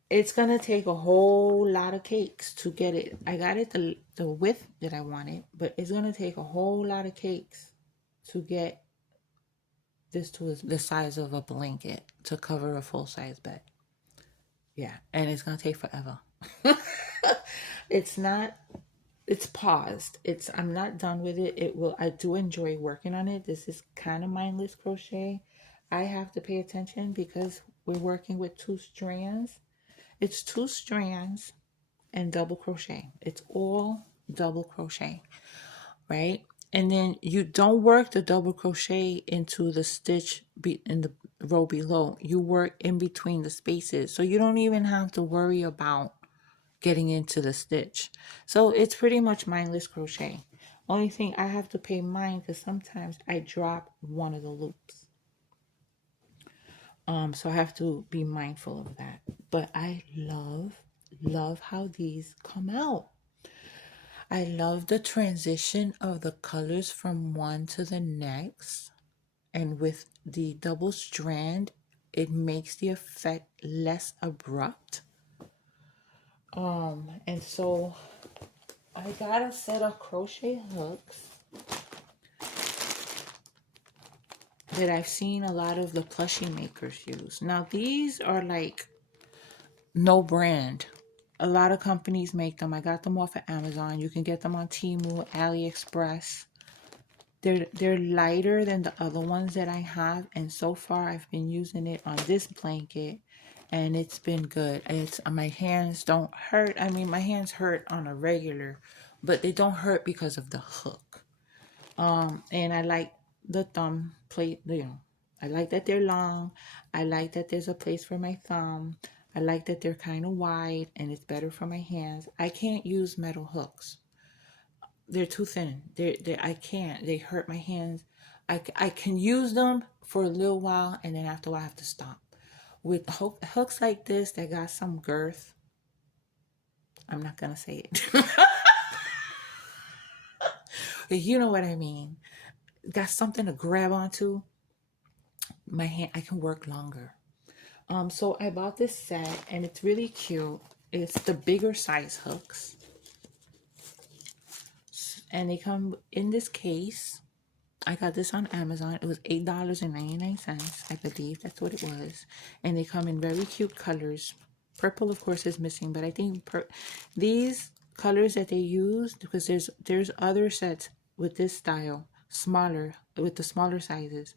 It's gonna take a whole lot of cakes to get it. I got it the width that I wanted, but it's gonna take a whole lot of cakes to get this to the size of a blanket to cover a full-size bed. Yeah, and it's gonna take forever. It's paused. I'm not done with it. I do enjoy working on it. This is kind of mindless crochet. I have to pay attention because we're working with 2 strands. It's 2 strands and double crochet. It's all double crochet, right? And then you don't work the double crochet into the stitch in the row below. You work in between the spaces. So you don't even have to worry about getting into the stitch. So it's pretty much mindless crochet. Only thing I have to pay mind because sometimes I drop one of the loops. So I have to be mindful of that. But I love how these come out. I love the transition of the colors from one to the next. And with the double strand, it makes the effect less abrupt. And so I got a set of crochet hooks that I've seen a lot of the plushie makers use. Now these are like no brand. A lot of companies make them. I got them off of Amazon. You can get them on Temu, AliExpress. They're lighter than the other ones that I have, and so far I've been using it on this blanket, and it's been good. It's my hands don't hurt. I mean, my hands hurt on a regular, but they don't hurt because of the hook. And I like the thumb plate. I like that they're long. I like that there's a place for my thumb. I like that they're kind of wide, and it's better for my hands. I can't use metal hooks. They're too thin. I can't. They hurt my hands. I can use them for a little while, and then after a while I have to stop. With hooks like this that got some girth, I'm not gonna say it. You know what I mean. Got something to grab onto. My hand, I can work longer. So I bought this set, and it's really cute. It's the bigger size hooks, and they come in this case. I got this on Amazon. It was $8.99, I believe. That's what it was. And they come in very cute colors. Purple, of course, is missing, but I think these colors that they use, because there's other sets with this style, smaller, with the smaller sizes,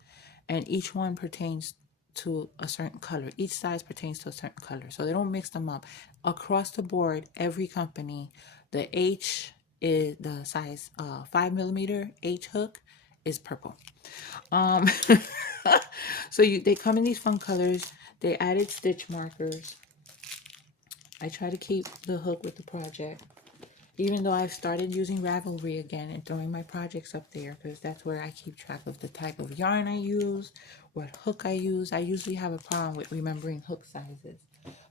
and each one pertains to a certain color. Each size pertains to a certain color, so they don't mix them up. Across the board, every company, the H is the size 5mm H hook is purple. Um, so they come in these fun colors. They added stitch markers. I try to keep the hook with the project, even though I've started using Ravelry again and throwing my projects up there, because that's where I keep track of the type of yarn I use, what hook I use. I usually have a problem with remembering hook sizes.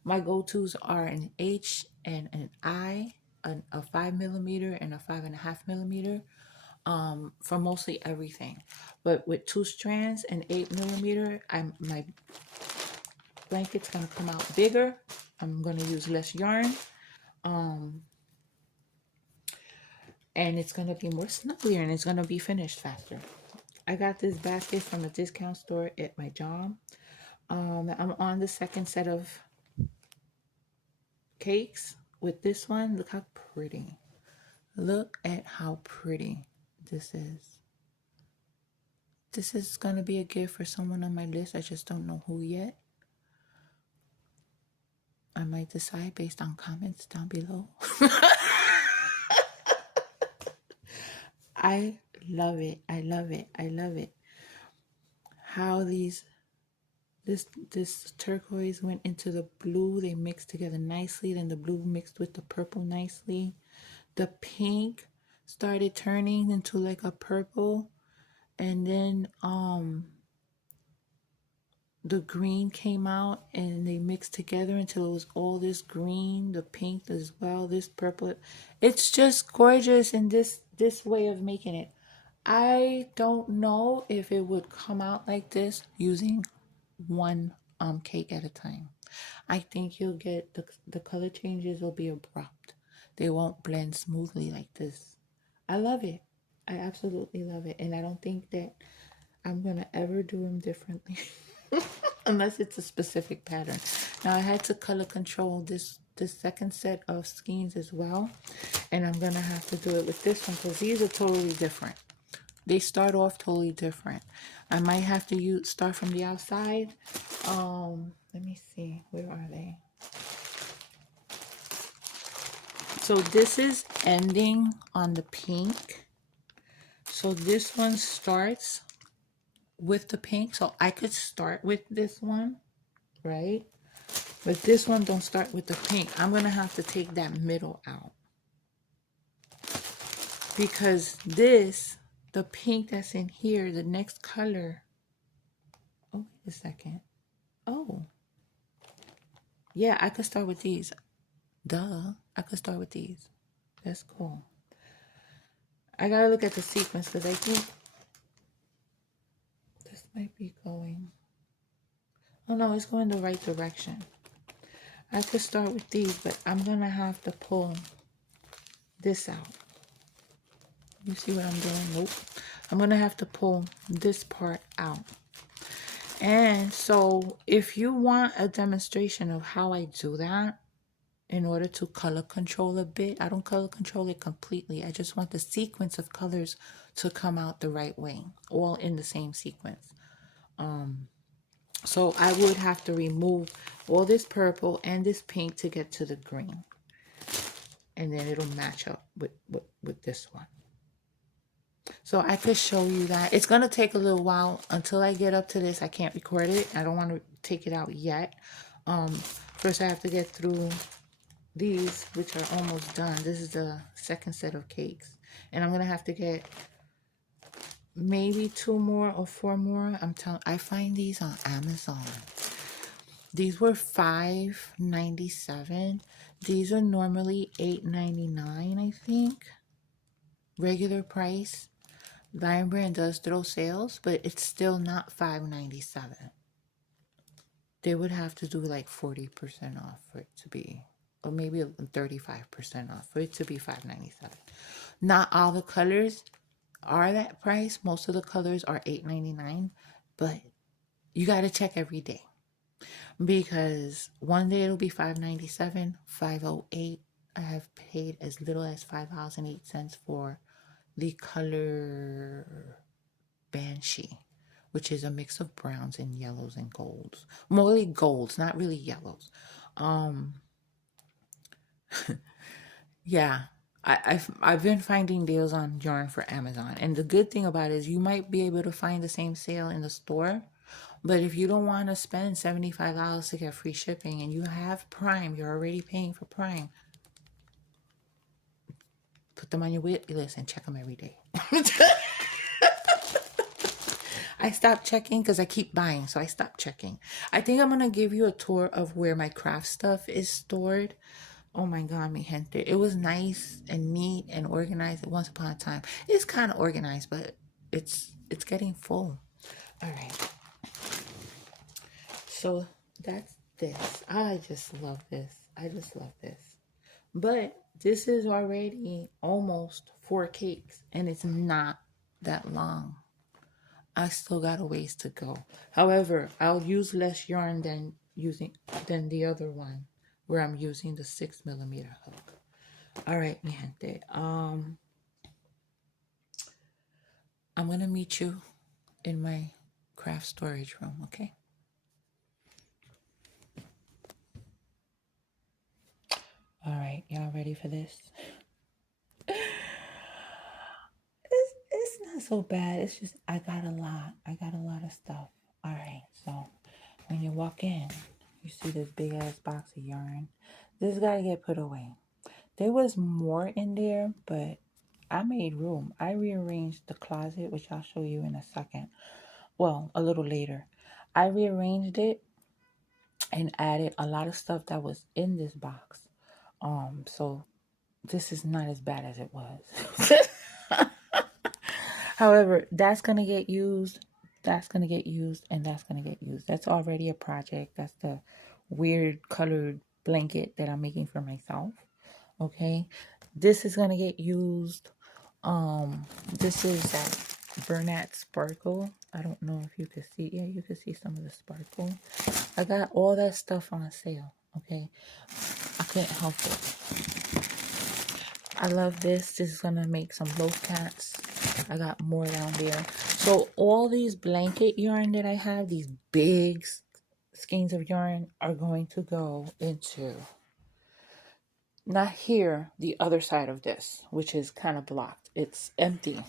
My go-tos are an H and an I, a 5mm and a 5.5mm. For mostly everything, but with 2 strands and 8mm, my blanket's gonna come out bigger. I'm gonna use less yarn, and it's gonna be more snugglier, and it's gonna be finished faster. I got this basket from a discount store at my job. I'm on the second set of cakes with this one. Look how pretty. Look at how pretty this is. This is going to be a gift for someone on my list. I just don't know who yet. I might decide based on comments down below. I love it. I love it. I love it. How this turquoise went into the blue. They mixed together nicely. Then the blue mixed with the purple nicely. The pink started turning into like a purple. And then the green came out, and they mixed together until it was all this green, the pink as well, this purple. It's just gorgeous in this way of making it. I don't know if it would come out like this using one cake at a time. I think you'll get the color changes will be abrupt. They won't blend smoothly like this. I love it. I absolutely love it, and I don't think that I'm gonna ever do them differently. Unless it's a specific pattern. Now I had to color control this second set of skeins as well, and I'm gonna have to do it with this one because these are totally different. They start off totally different. I might have to start from the outside. Let me see, where are they? So this is ending on the pink. So this one starts with the pink, so I could start with this one, right? But this one don't start with the pink. I'm gonna have to take that middle out, because the pink that's in here, the next color, oh, wait a second. Oh, yeah, I could start with these. Duh, I could start with these. That's cool. I gotta look at the sequence because I think this might be going, oh no, it's going the right direction. I could start with these, but I'm gonna have to pull this out. You see what I'm doing? Nope. I'm going to have to pull this part out. And so if you want a demonstration of how I do that, in order to color control a bit, I don't color control it completely. I just want the sequence of colors to come out the right way, all in the same sequence. So I would have to remove all this purple and this pink to get to the green. And then it'll match up with this one. So I could show you that. It's going to take a little while until I get up to this. I can't record it. I don't want to take it out yet. First I have to get through these, which are almost done. This is the second set of cakes. And I'm going to have to get maybe 2 more or 4 more. I find these on Amazon. These were $5.97. These are normally $8.99, I think. Regular price. Lion Brand does throw sales, but it's still not $5.97. They would have to do like 40% off for it to be, or maybe 35% off for it to be $5.97. Not all the colors are that price. Most of the colors are $8.99, but you got to check every day, because one day it'll be $5.97, $5.08. I have paid as little as $5.08 for the color Banshee, which is a mix of browns and yellows and golds. Mostly golds, not really yellows. Yeah, I've been finding deals on yarn for Amazon, and the good thing about it is you might be able to find the same sale in the store, but if you don't want to spend $75 to get free shipping and you have Prime, you're already paying for Prime, put them on your wait list and check them every day. I stopped checking because I keep buying, so I stopped checking. I think I'm going to give you a tour of where my craft stuff is stored. Oh my God, mi gente. It was nice and neat and organized once upon a time. It's kind of organized, but it's getting full. All right. So that's this. I just love this. I just love this. But this is already almost 4 cakes, and it's not that long. I still got a ways to go. However, I'll use less yarn than the other one, where I'm using the 6mm hook. All right, mi gente. I'm gonna meet you in my craft storage room, okay? All right, y'all ready for this? It's not so bad. It's just I got a lot. I got a lot of stuff. All right, so when you walk in, you see this big ass box of yarn. This got to get put away. There was more in there, but I made room. I rearranged the closet, which I'll show you in a second. Well, a little later. I rearranged it and added a lot of stuff that was in this box. So this is not as bad as it was. However, that's going to get used. That's going to get used, and that's going to get used. That's already a project. That's the weird colored blanket that I'm making for myself. Okay. This is going to get used. This is that Bernat Sparkle. I don't know if you can see. Yeah, you can see some of the sparkle. I got all that stuff on sale. Okay. I couldn't help it. I love this. This is going to make some loaf cats. I got more down there. So all these blanket yarn that I have, these big skeins of yarn, are going to go into, not here, the other side of this, which is kind of blocked. It's empty.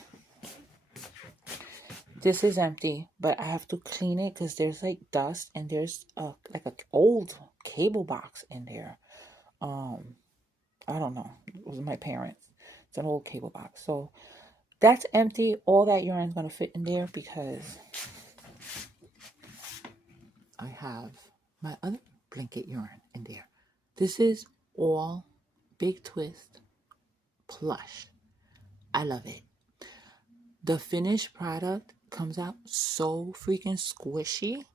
This is empty, but I have to clean it because there's like dust, and there's like an old cable box in there. I don't know. It was my parents. It's an old cable box. So that's empty. All that yarn is going to fit in there because I have my other blanket yarn in there. This is all Big Twist plush. I love it. The finished product comes out so freaking squishy.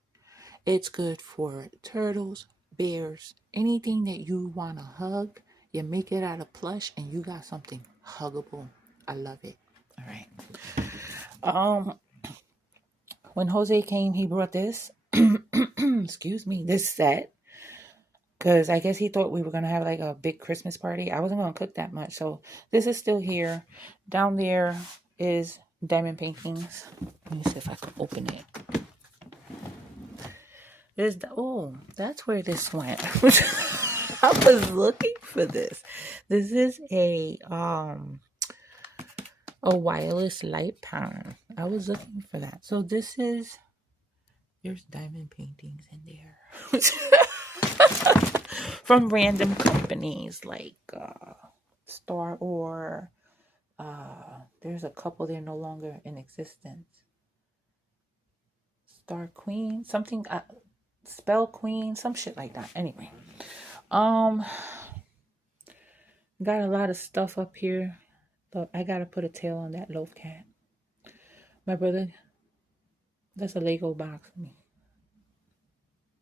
It's good for turtles, bears, anything that you want to hug. You make it out of plush and you got something huggable. I love it. All right. When Jose came, he brought this. Excuse me, this set. Because I guess he thought we were going to have like a big Christmas party. I wasn't going to cook that much. So this is still here. Down there is diamond paintings. Let me see if I can open it. There's the, oh, that's where this went. I was looking for this. This is a wireless light pan. I was looking for that. So this is, there's diamond paintings in there. From random companies like Star or there's a couple, they're no longer in existence. Star Queen, something, Spell Queen, some shit like that. Anyway, got a lot of stuff up here. Look, I gotta put a tail on that loaf cat. My brother, that's a Lego box for me.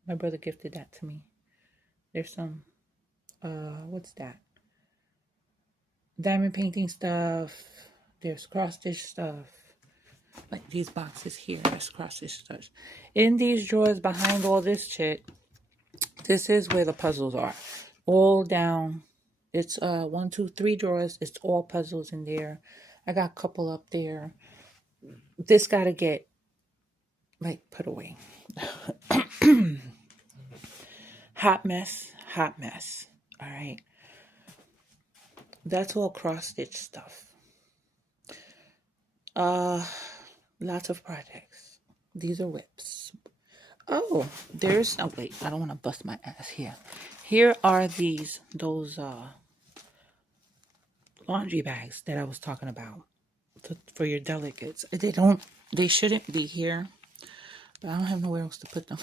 My brother gifted that to me. There's some, what's that? Diamond painting stuff. There's cross stitch stuff. Like these boxes here, there's cross stitch stuff. In these drawers behind all this shit, this is where the puzzles are. All down. It's 1, 2, 3 drawers. It's all puzzles in there. I got a couple up there. This gotta get like put away. Hot mess. Hot mess. All right. That's all cross stitch stuff. Lots of projects. These are whips. Oh, there's, oh wait, I don't want to bust my ass here. Here are those laundry bags that I was talking about for your delicates. They shouldn't be here, but I don't have nowhere else to put them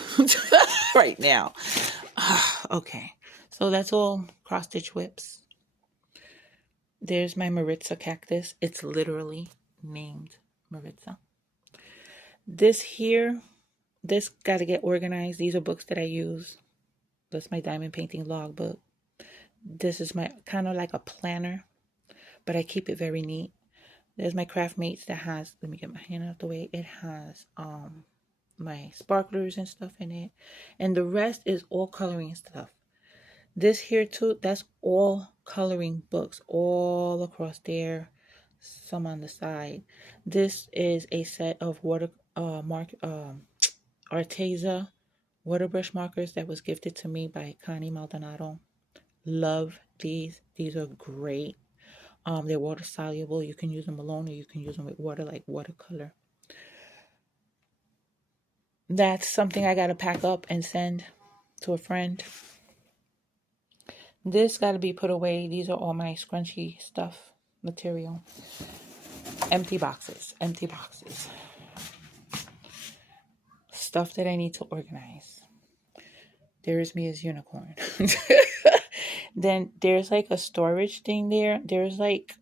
right now. Okay, so that's all cross stitch whips. There's my Maritza cactus. It's literally named Maritza. This here, this got to get organized. These are books that I use. That's my diamond painting logbook. This is my kind of like a planner, but I keep it very neat. There's my craft mates that has, let me get my hand out of the way. It has my sparklers and stuff in it. And the rest is all coloring stuff. This here too, that's all coloring books all across there. Some on the side. This is a set of Arteza water brush markers that was gifted to me by Connie Maldonado. Love these. These are great. They're water soluble. You can use them alone or you can use them with water, like watercolor. That's something I got to pack up and send to a friend. This got to be put away. These are all my scrunchy stuff, material. Empty boxes. Empty boxes. Stuff that I need to organize. There is me as unicorn. Then there's like a storage thing there. There's like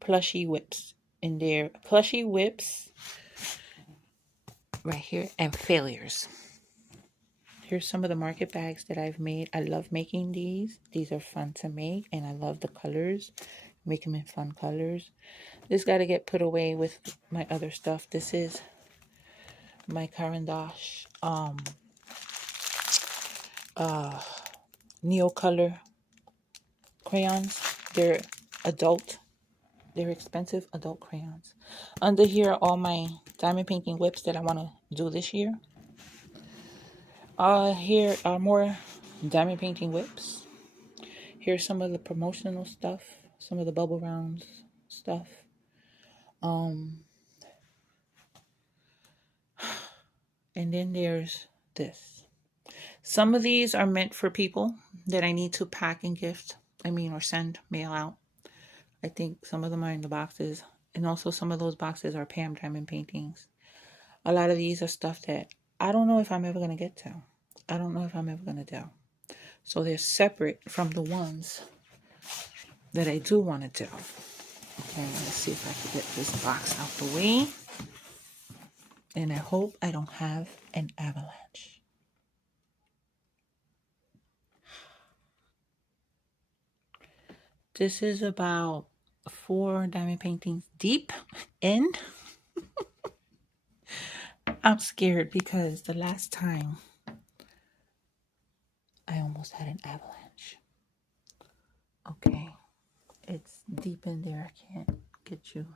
plushy whips in there. Plushy whips right here and failures. Here's some of the market bags that I've made. I love making these. These are fun to make and I love the colors. Make them in fun colors. This got to get put away with my other stuff. This is my Caran d'Ache Neo Color crayons. They're adult. They're expensive adult crayons. Under here are all my diamond painting whips that I want to do this year. Here are more diamond painting whips. Here's some of the promotional stuff. Some of the bubble rounds stuff. And then there's this. Some of these are meant for people that I need to pack and gift. Or send, mail out. I think some of them are in the boxes. And also some of those boxes are Pam Diamond paintings. A lot of these are stuff that I don't know if I'm ever going to get to. I don't know if I'm ever going to do. So they're separate from the ones that I do want to do. Okay, let's see if I can get this box out the way. And I hope I don't have an avalanche. This is about 4 diamond paintings deep in. I'm scared because the last time I almost had an avalanche. Okay, it's deep in there. I can't get you.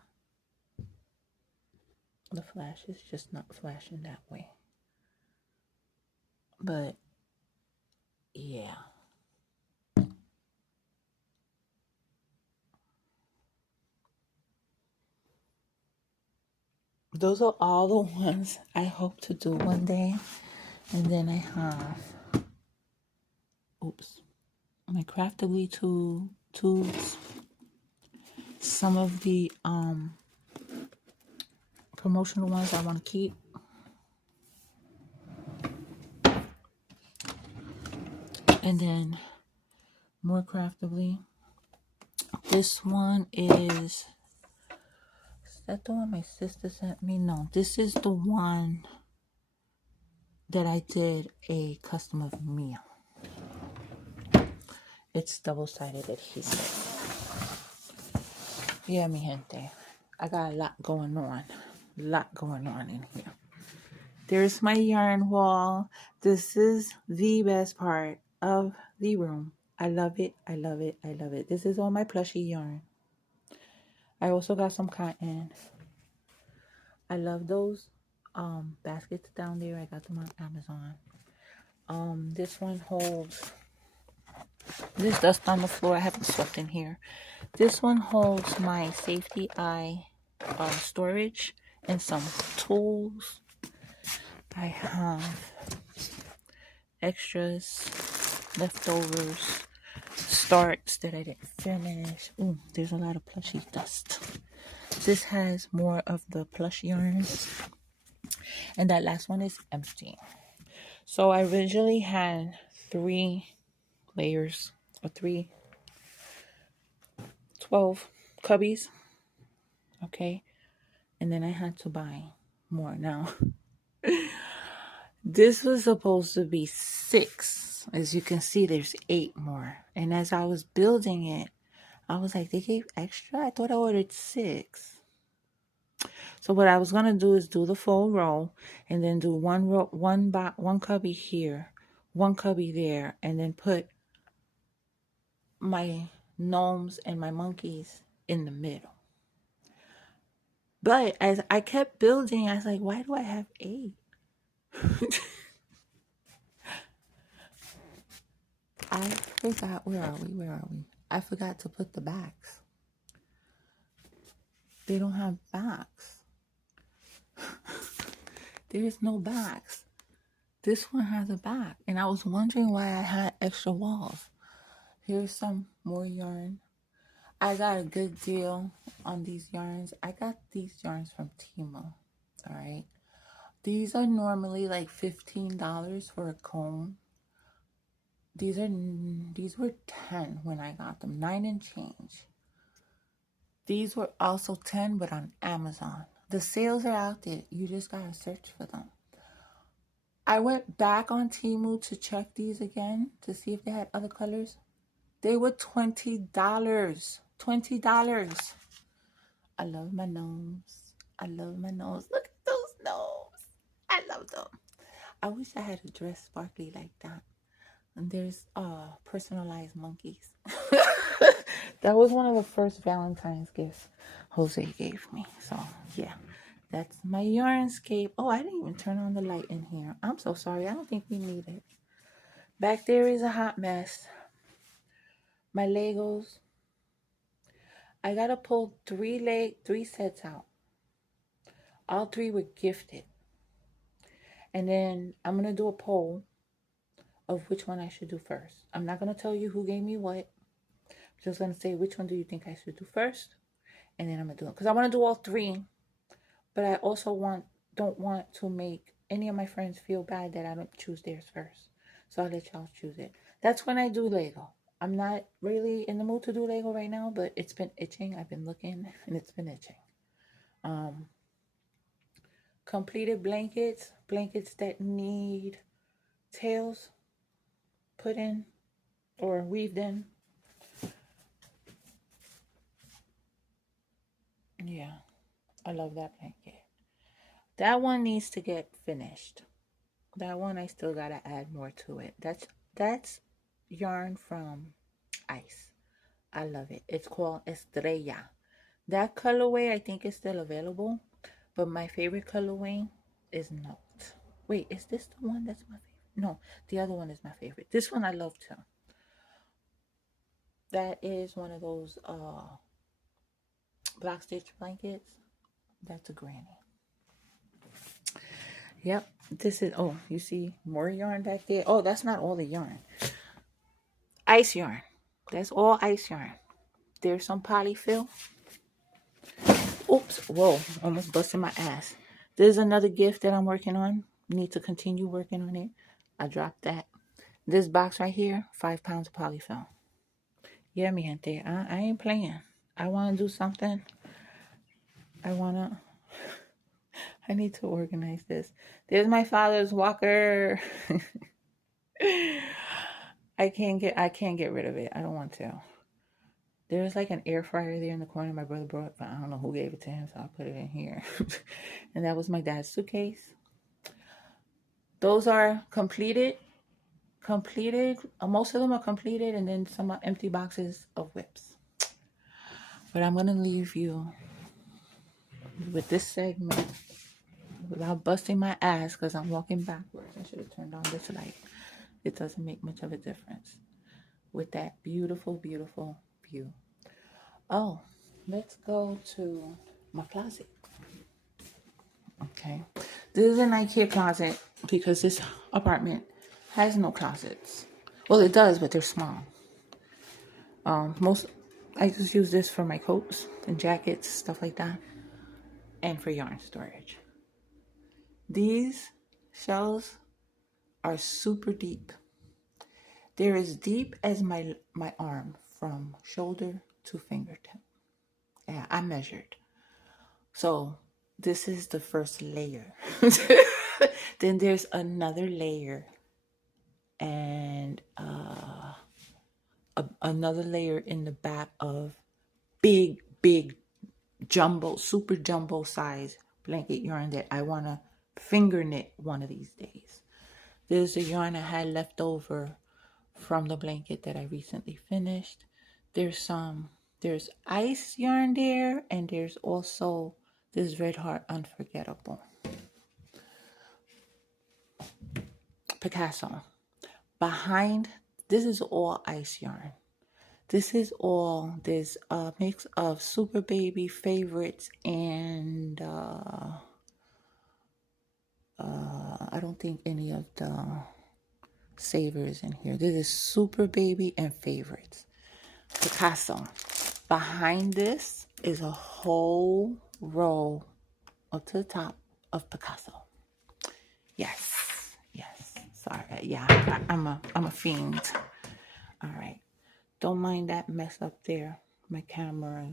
The flash is just not flashing that way. But yeah. Those are all the ones I hope to do one day. And then I have, my Craftily tubes. Some of the promotional ones I want to keep. And then more Craftily. This one is that the one my sister sent me? No, this is the one that I did a custom of Mia. It's double-sided adhesive. Yeah, mi gente. I got a lot going on. In here. There's my yarn wall. This is the best part of the room. I love it. I love it. I love it. This is all my plushy yarn. I also got some cotton. I love those baskets down there. I got them on Amazon. This one holds, there's dust on the floor. I haven't swept in here. This one holds my safety eye storage and some tools. I have extras, leftovers, starts that I didn't finish. Ooh, there's a lot of plushy dust. This has more of the plush yarns. And that last one is empty. So I originally had 3 layers or 12 cubbies. Okay. And then I had to buy more now. This was supposed to be 6. As you can see, there's 8 more. And as I was building it, I was like, they gave extra? I thought I ordered 6. So what I was going to do is do the full row and then do one row, one cubby here, one cubby there, and then put my gnomes and my monkeys in the middle. But as I kept building, I was like, why do I have 8? I forgot, where are we? I forgot to put the backs. They don't have backs. There's no backs. This one has a back. And I was wondering why I had extra walls. Here's some more yarn. I got a good deal on these yarns. I got these yarns from Temu. Alright. These are normally like $15 for a cone. These were 10 when I got them. 9 and change. These were also 10, but on Amazon. The sales are out there. You just gotta search for them. I went back on Temu to check these again to see if they had other colors. They were $20. $20. I love my gnomes. I love my gnomes. Look at those gnomes. I love them. I wish I had a dress sparkly like that. And there's personalized monkeys. That was one of the first Valentine's gifts Jose gave me. So yeah, that's my yarnscape. Oh, I didn't even turn on the light in here. I'm so sorry. I don't think we need it. Back there is a hot mess. My Legos. I gotta pull 3 sets out. All 3 were gifted. And then I'm gonna do a poll of which one I should do first. I'm not gonna tell you who gave me what. I'm just gonna say which one do you think I should do first, and then I'm gonna do it because I want to do all 3, but I also don't want to make any of my friends feel bad that I don't choose theirs first. So I'll let y'all choose it. That's when I do Lego. I'm not really in the mood to do Lego right now, but it's been itching. I've been looking and it's been itching. Completed blankets that need tails put in or weaved in. Yeah, I love that blanket. That one needs to get finished. That one I still gotta add more to it. That's yarn from Ice. I love it. It's called Estrella. That colorway I think is still available, but my favorite colorway is not. Wait, is this the one that's my favorite? No, the other one is my favorite. This one I love too. That is one of those block stitch blankets. That's a granny. Yep. This is, oh, you see more yarn back there? Oh, that's not all the yarn. Ice yarn. That's all ice yarn. There's some polyfill. Oops. Whoa. Almost busted my ass. There's another gift that I'm working on. Need to continue working on it. I dropped that. This box right here, 5 pounds of polyfill. Yeah, mi gente. I ain't playing. I want to do something. I need to organize this. There's my father's walker. I can't get rid of it. I don't want to. There's like an air fryer there in the corner my brother brought, but I don't know who gave it to him, so I'll put it in here. And that was my dad's suitcase. Those are completed. Most of them are completed, and then some are empty boxes of whips. But I'm going to leave you with this segment without busting my ass because I'm walking backwards. I should have turned on this light. It doesn't make much of a difference. With that beautiful, beautiful view. Oh, let's go to my closet. Okay. This is an IKEA closet because this apartment has no closets. Well, it does, but they're small. I just use this for my coats and jackets, stuff like that, and for yarn storage. These shelves are super deep. They're as deep as my arm from shoulder to fingertip. Yeah, I measured. So this is the first layer. Then there's another layer and another layer in the back of big super jumbo size blanket yarn that I want to finger knit one of these days. There's the yarn I had left over from the blanket that I recently finished. There's ice yarn there, and there's also this Red Heart Unforgettable Picasso. Behind, this is all ice yarn. This is all this mix of Super Baby favorites and I don't think any of the savers in here. This is Super Baby and favorites. Picasso. Behind this is a whole row up to the top of Picasso. Yes. Sorry. Yeah, I'm a fiend. All right. Don't mind that mess up there. My camera,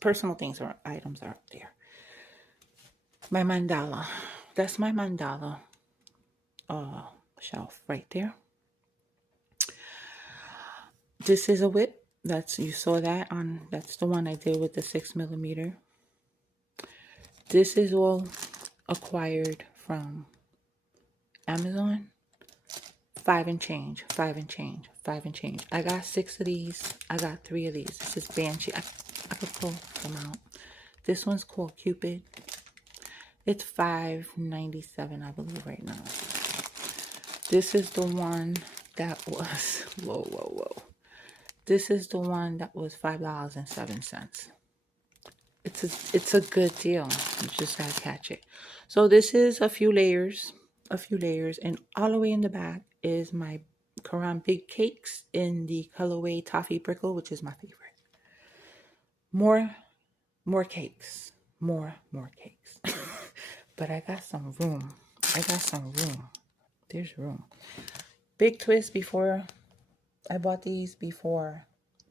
personal things or items are up there. My mandala. That's my mandala shelf right there. This is a whip. You saw that that's the one I did with the 6mm. This is all acquired from Amazon. 5 and change. I got 6 of these. I got 3 of these. This is Banshee. I could pull them out. This one's called Cupid. It's $5.97, I believe, right now. This is the one that was whoa. This is the one that was $5.07. It's a good deal. You just gotta catch it. So this is a few layers, and all the way in the back is my Quran Big Cakes in the colorway Toffee Prickle, which is my favorite. More cakes. More cakes. But I got some room. There's room. Big twist before I bought these before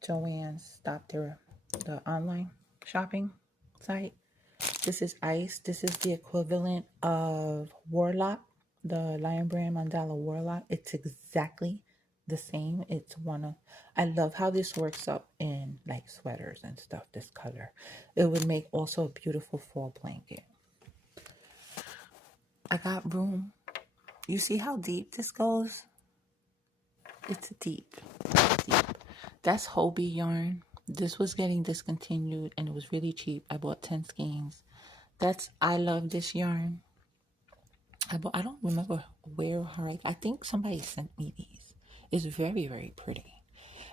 Joanne stopped the online shopping site. This is Ice. This is the equivalent of Warlock, the Lion Brand Mandala Warlock. It's exactly the same. It's one of, I love how this works up in like sweaters and stuff, this color. It would make also a beautiful fall blanket. I got room. You see how deep this goes? It's deep. Deep. That's Hobie yarn. This was getting discontinued and it was really cheap. I bought 10 skeins. I love this yarn. I don't remember where or how I think somebody sent me these. It's very, very pretty.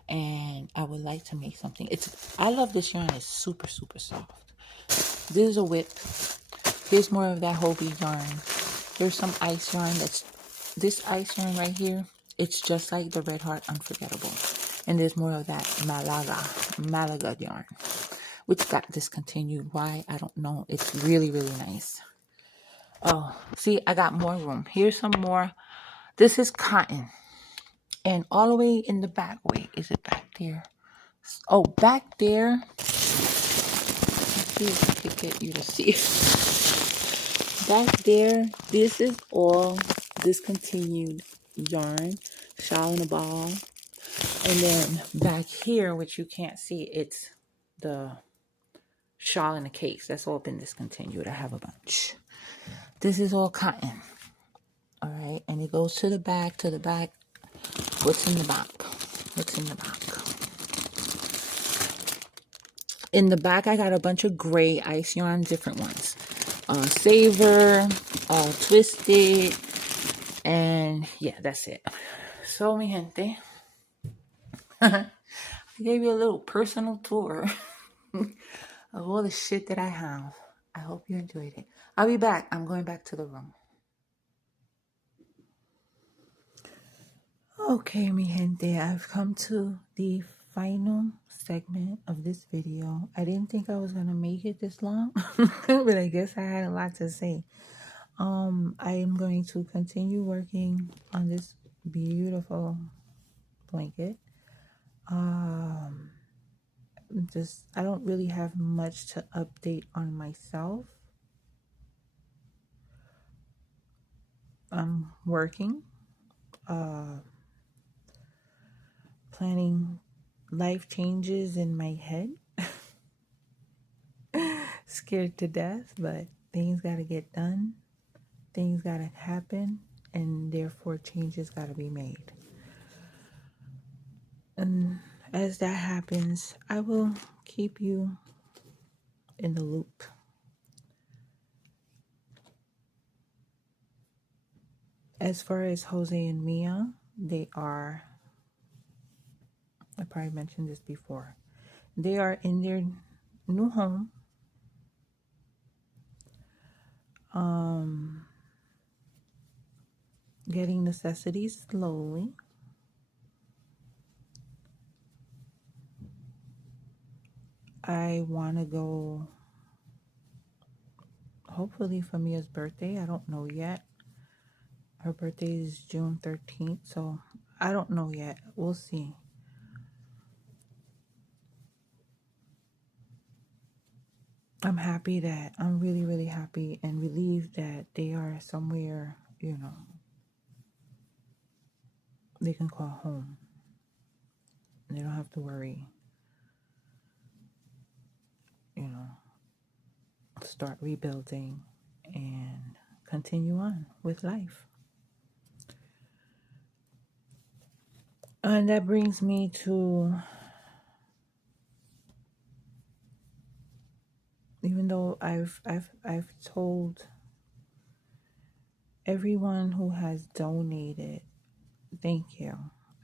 And I would like to make something. I love this yarn. It's super, super soft. This is a whip. Here's more of that Hobie yarn. There's some ice yarn this ice yarn right here. It's just like the Red Heart Unforgettable. And there's more of that Malaga yarn, which got discontinued. Why? I don't know. It's really, really nice. Oh, see, I got more room. Here's some more. This is cotton. And all the way in the back, wait, is it back there? Oh, back there. Let's see if I could get you to see. Back there, this is all discontinued yarn, shawl in a ball. And then back here, which you can't see, it's the shawl in a case. That's all been discontinued. I have a bunch. This is all cotton. All right, and it goes to the back, What's in the back? What's in the back? In the back, I got a bunch of gray ice yarn, different ones. Savor, Twisted, and yeah, that's it. So, mi gente, I gave you a little personal tour of all the shit that I have. I hope you enjoyed it. I'll be back. I'm going back to the room. Okay, mi gente, I've come to the final segment of this video. I didn't think I was gonna make it this long, but I guess I had a lot to say. I am going to continue working on this beautiful blanket. I don't really have much to update on myself. I'm working, planning life changes in my head. Scared to death, but things gotta get done. Things gotta happen, and therefore changes gotta be made. And as that happens, I will keep you in the loop. As far as Jose and Mia, I probably mentioned this before, they are in their new home. Getting necessities slowly. I want to go, hopefully, for Mia's birthday. I don't know yet. Her birthday is June 13th, so I don't know yet. We'll see. I'm really, really happy and relieved that they are somewhere, they can call home. They don't have to worry, start rebuilding and continue on with life. And that brings me to, even though I've told everyone who has donated, thank you.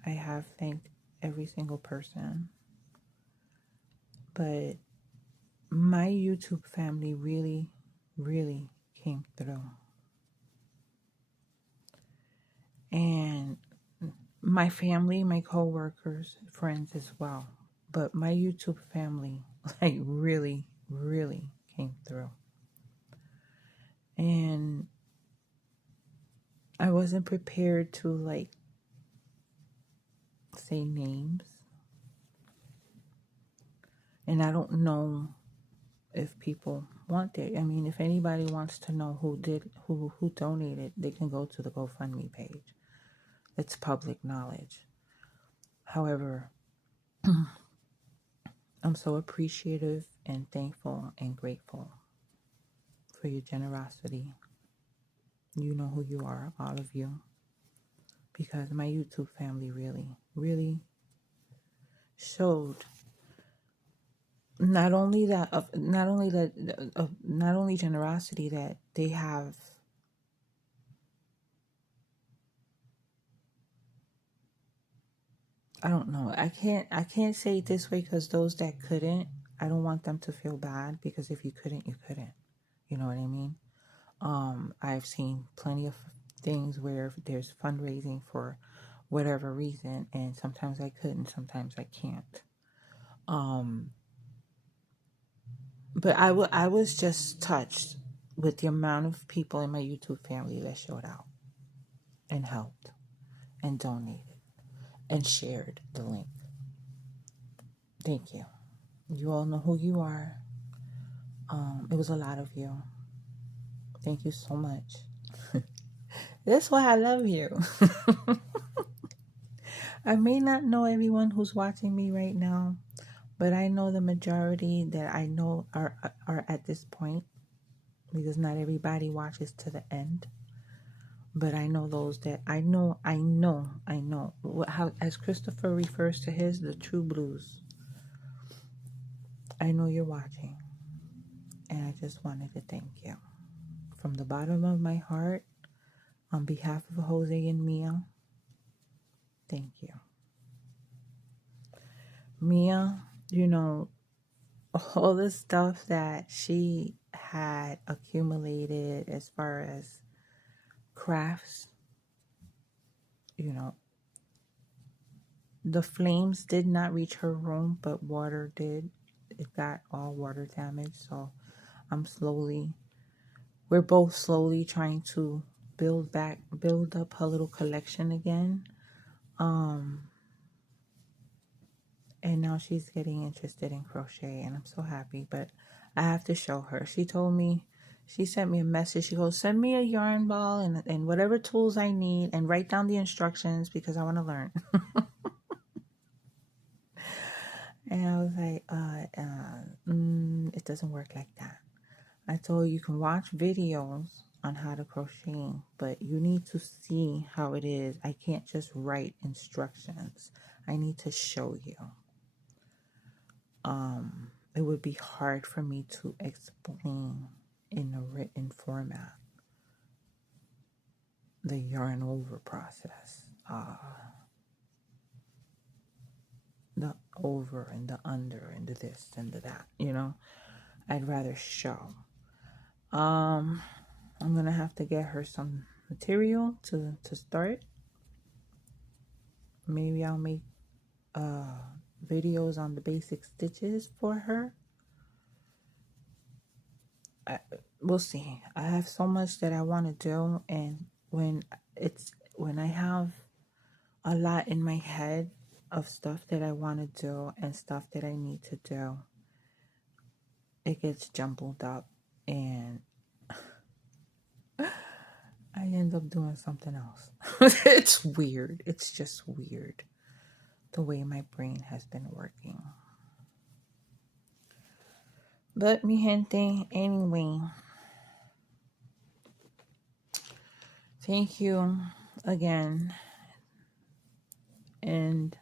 I have thanked every single person. But my YouTube family really, really came through. And my family, my coworkers, friends as well. But my YouTube family, really, really came through. And I wasn't prepared to, say names. And I don't know if people want that. I mean, if anybody wants to know who donated, they can go to the GoFundMe page. It's public knowledge. However, I'm so appreciative and thankful and grateful for your generosity. You know who you are, all of you, because my YouTube family really showed not only generosity, that they have. I don't know. I can't say it this way, because those that couldn't, I don't want them to feel bad, because if you couldn't, you couldn't. You know what I mean? I've seen plenty of things where there's fundraising for whatever reason, and sometimes I couldn't, sometimes I can't. But I was just touched with the amount of people in my YouTube family that showed out and helped and donated and shared the link. Thank you. You all know who you are. It was a lot of you. Thank you so much. That's why I love you. I may not know everyone who's watching me right now, but I know the majority that I know are at this point, because not everybody watches to the end. But I know those that I know. How, as Christopher refers to his, the true blues. I know you're watching, and I just wanted to thank you from the bottom of my heart, on behalf of Jose and Mia. Thank you. Mia, you know, all the stuff that she had accumulated as far as crafts, you know, the flames did not reach her room, but water did. It got all water damage. So we're both slowly trying to build up her little collection again. And now she's getting interested in crochet, and I'm so happy, but I have to show her. She sent me a message. She goes, send me a yarn ball and whatever tools I need, and write down the instructions, because I want to learn. And I was like, it doesn't work like that. I told her, you can watch videos on how to crochet, but you need to see how it is. I can't just write instructions. I need to show you. It would be hard for me to explain in a written format the yarn over process. The over and the under and the this and the that, you know. I'd rather show. I'm gonna have to get her some material to start. Maybe I'll make videos on the basic stitches for her. We'll see. I have so much that I want to do, and when I have a lot in my head of stuff that I want to do and stuff that I need to do, it gets jumbled up, and I end up doing something else. It's weird. It's just weird the way my brain has been working. But mi gente, anyway, thank you again. And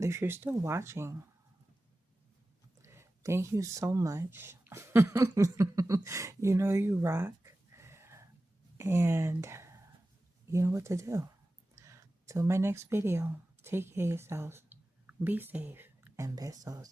if you're still watching, thank you so much. You know you rock. And you know what to do. Till my next video, take care of yourselves. Be safe, and besos.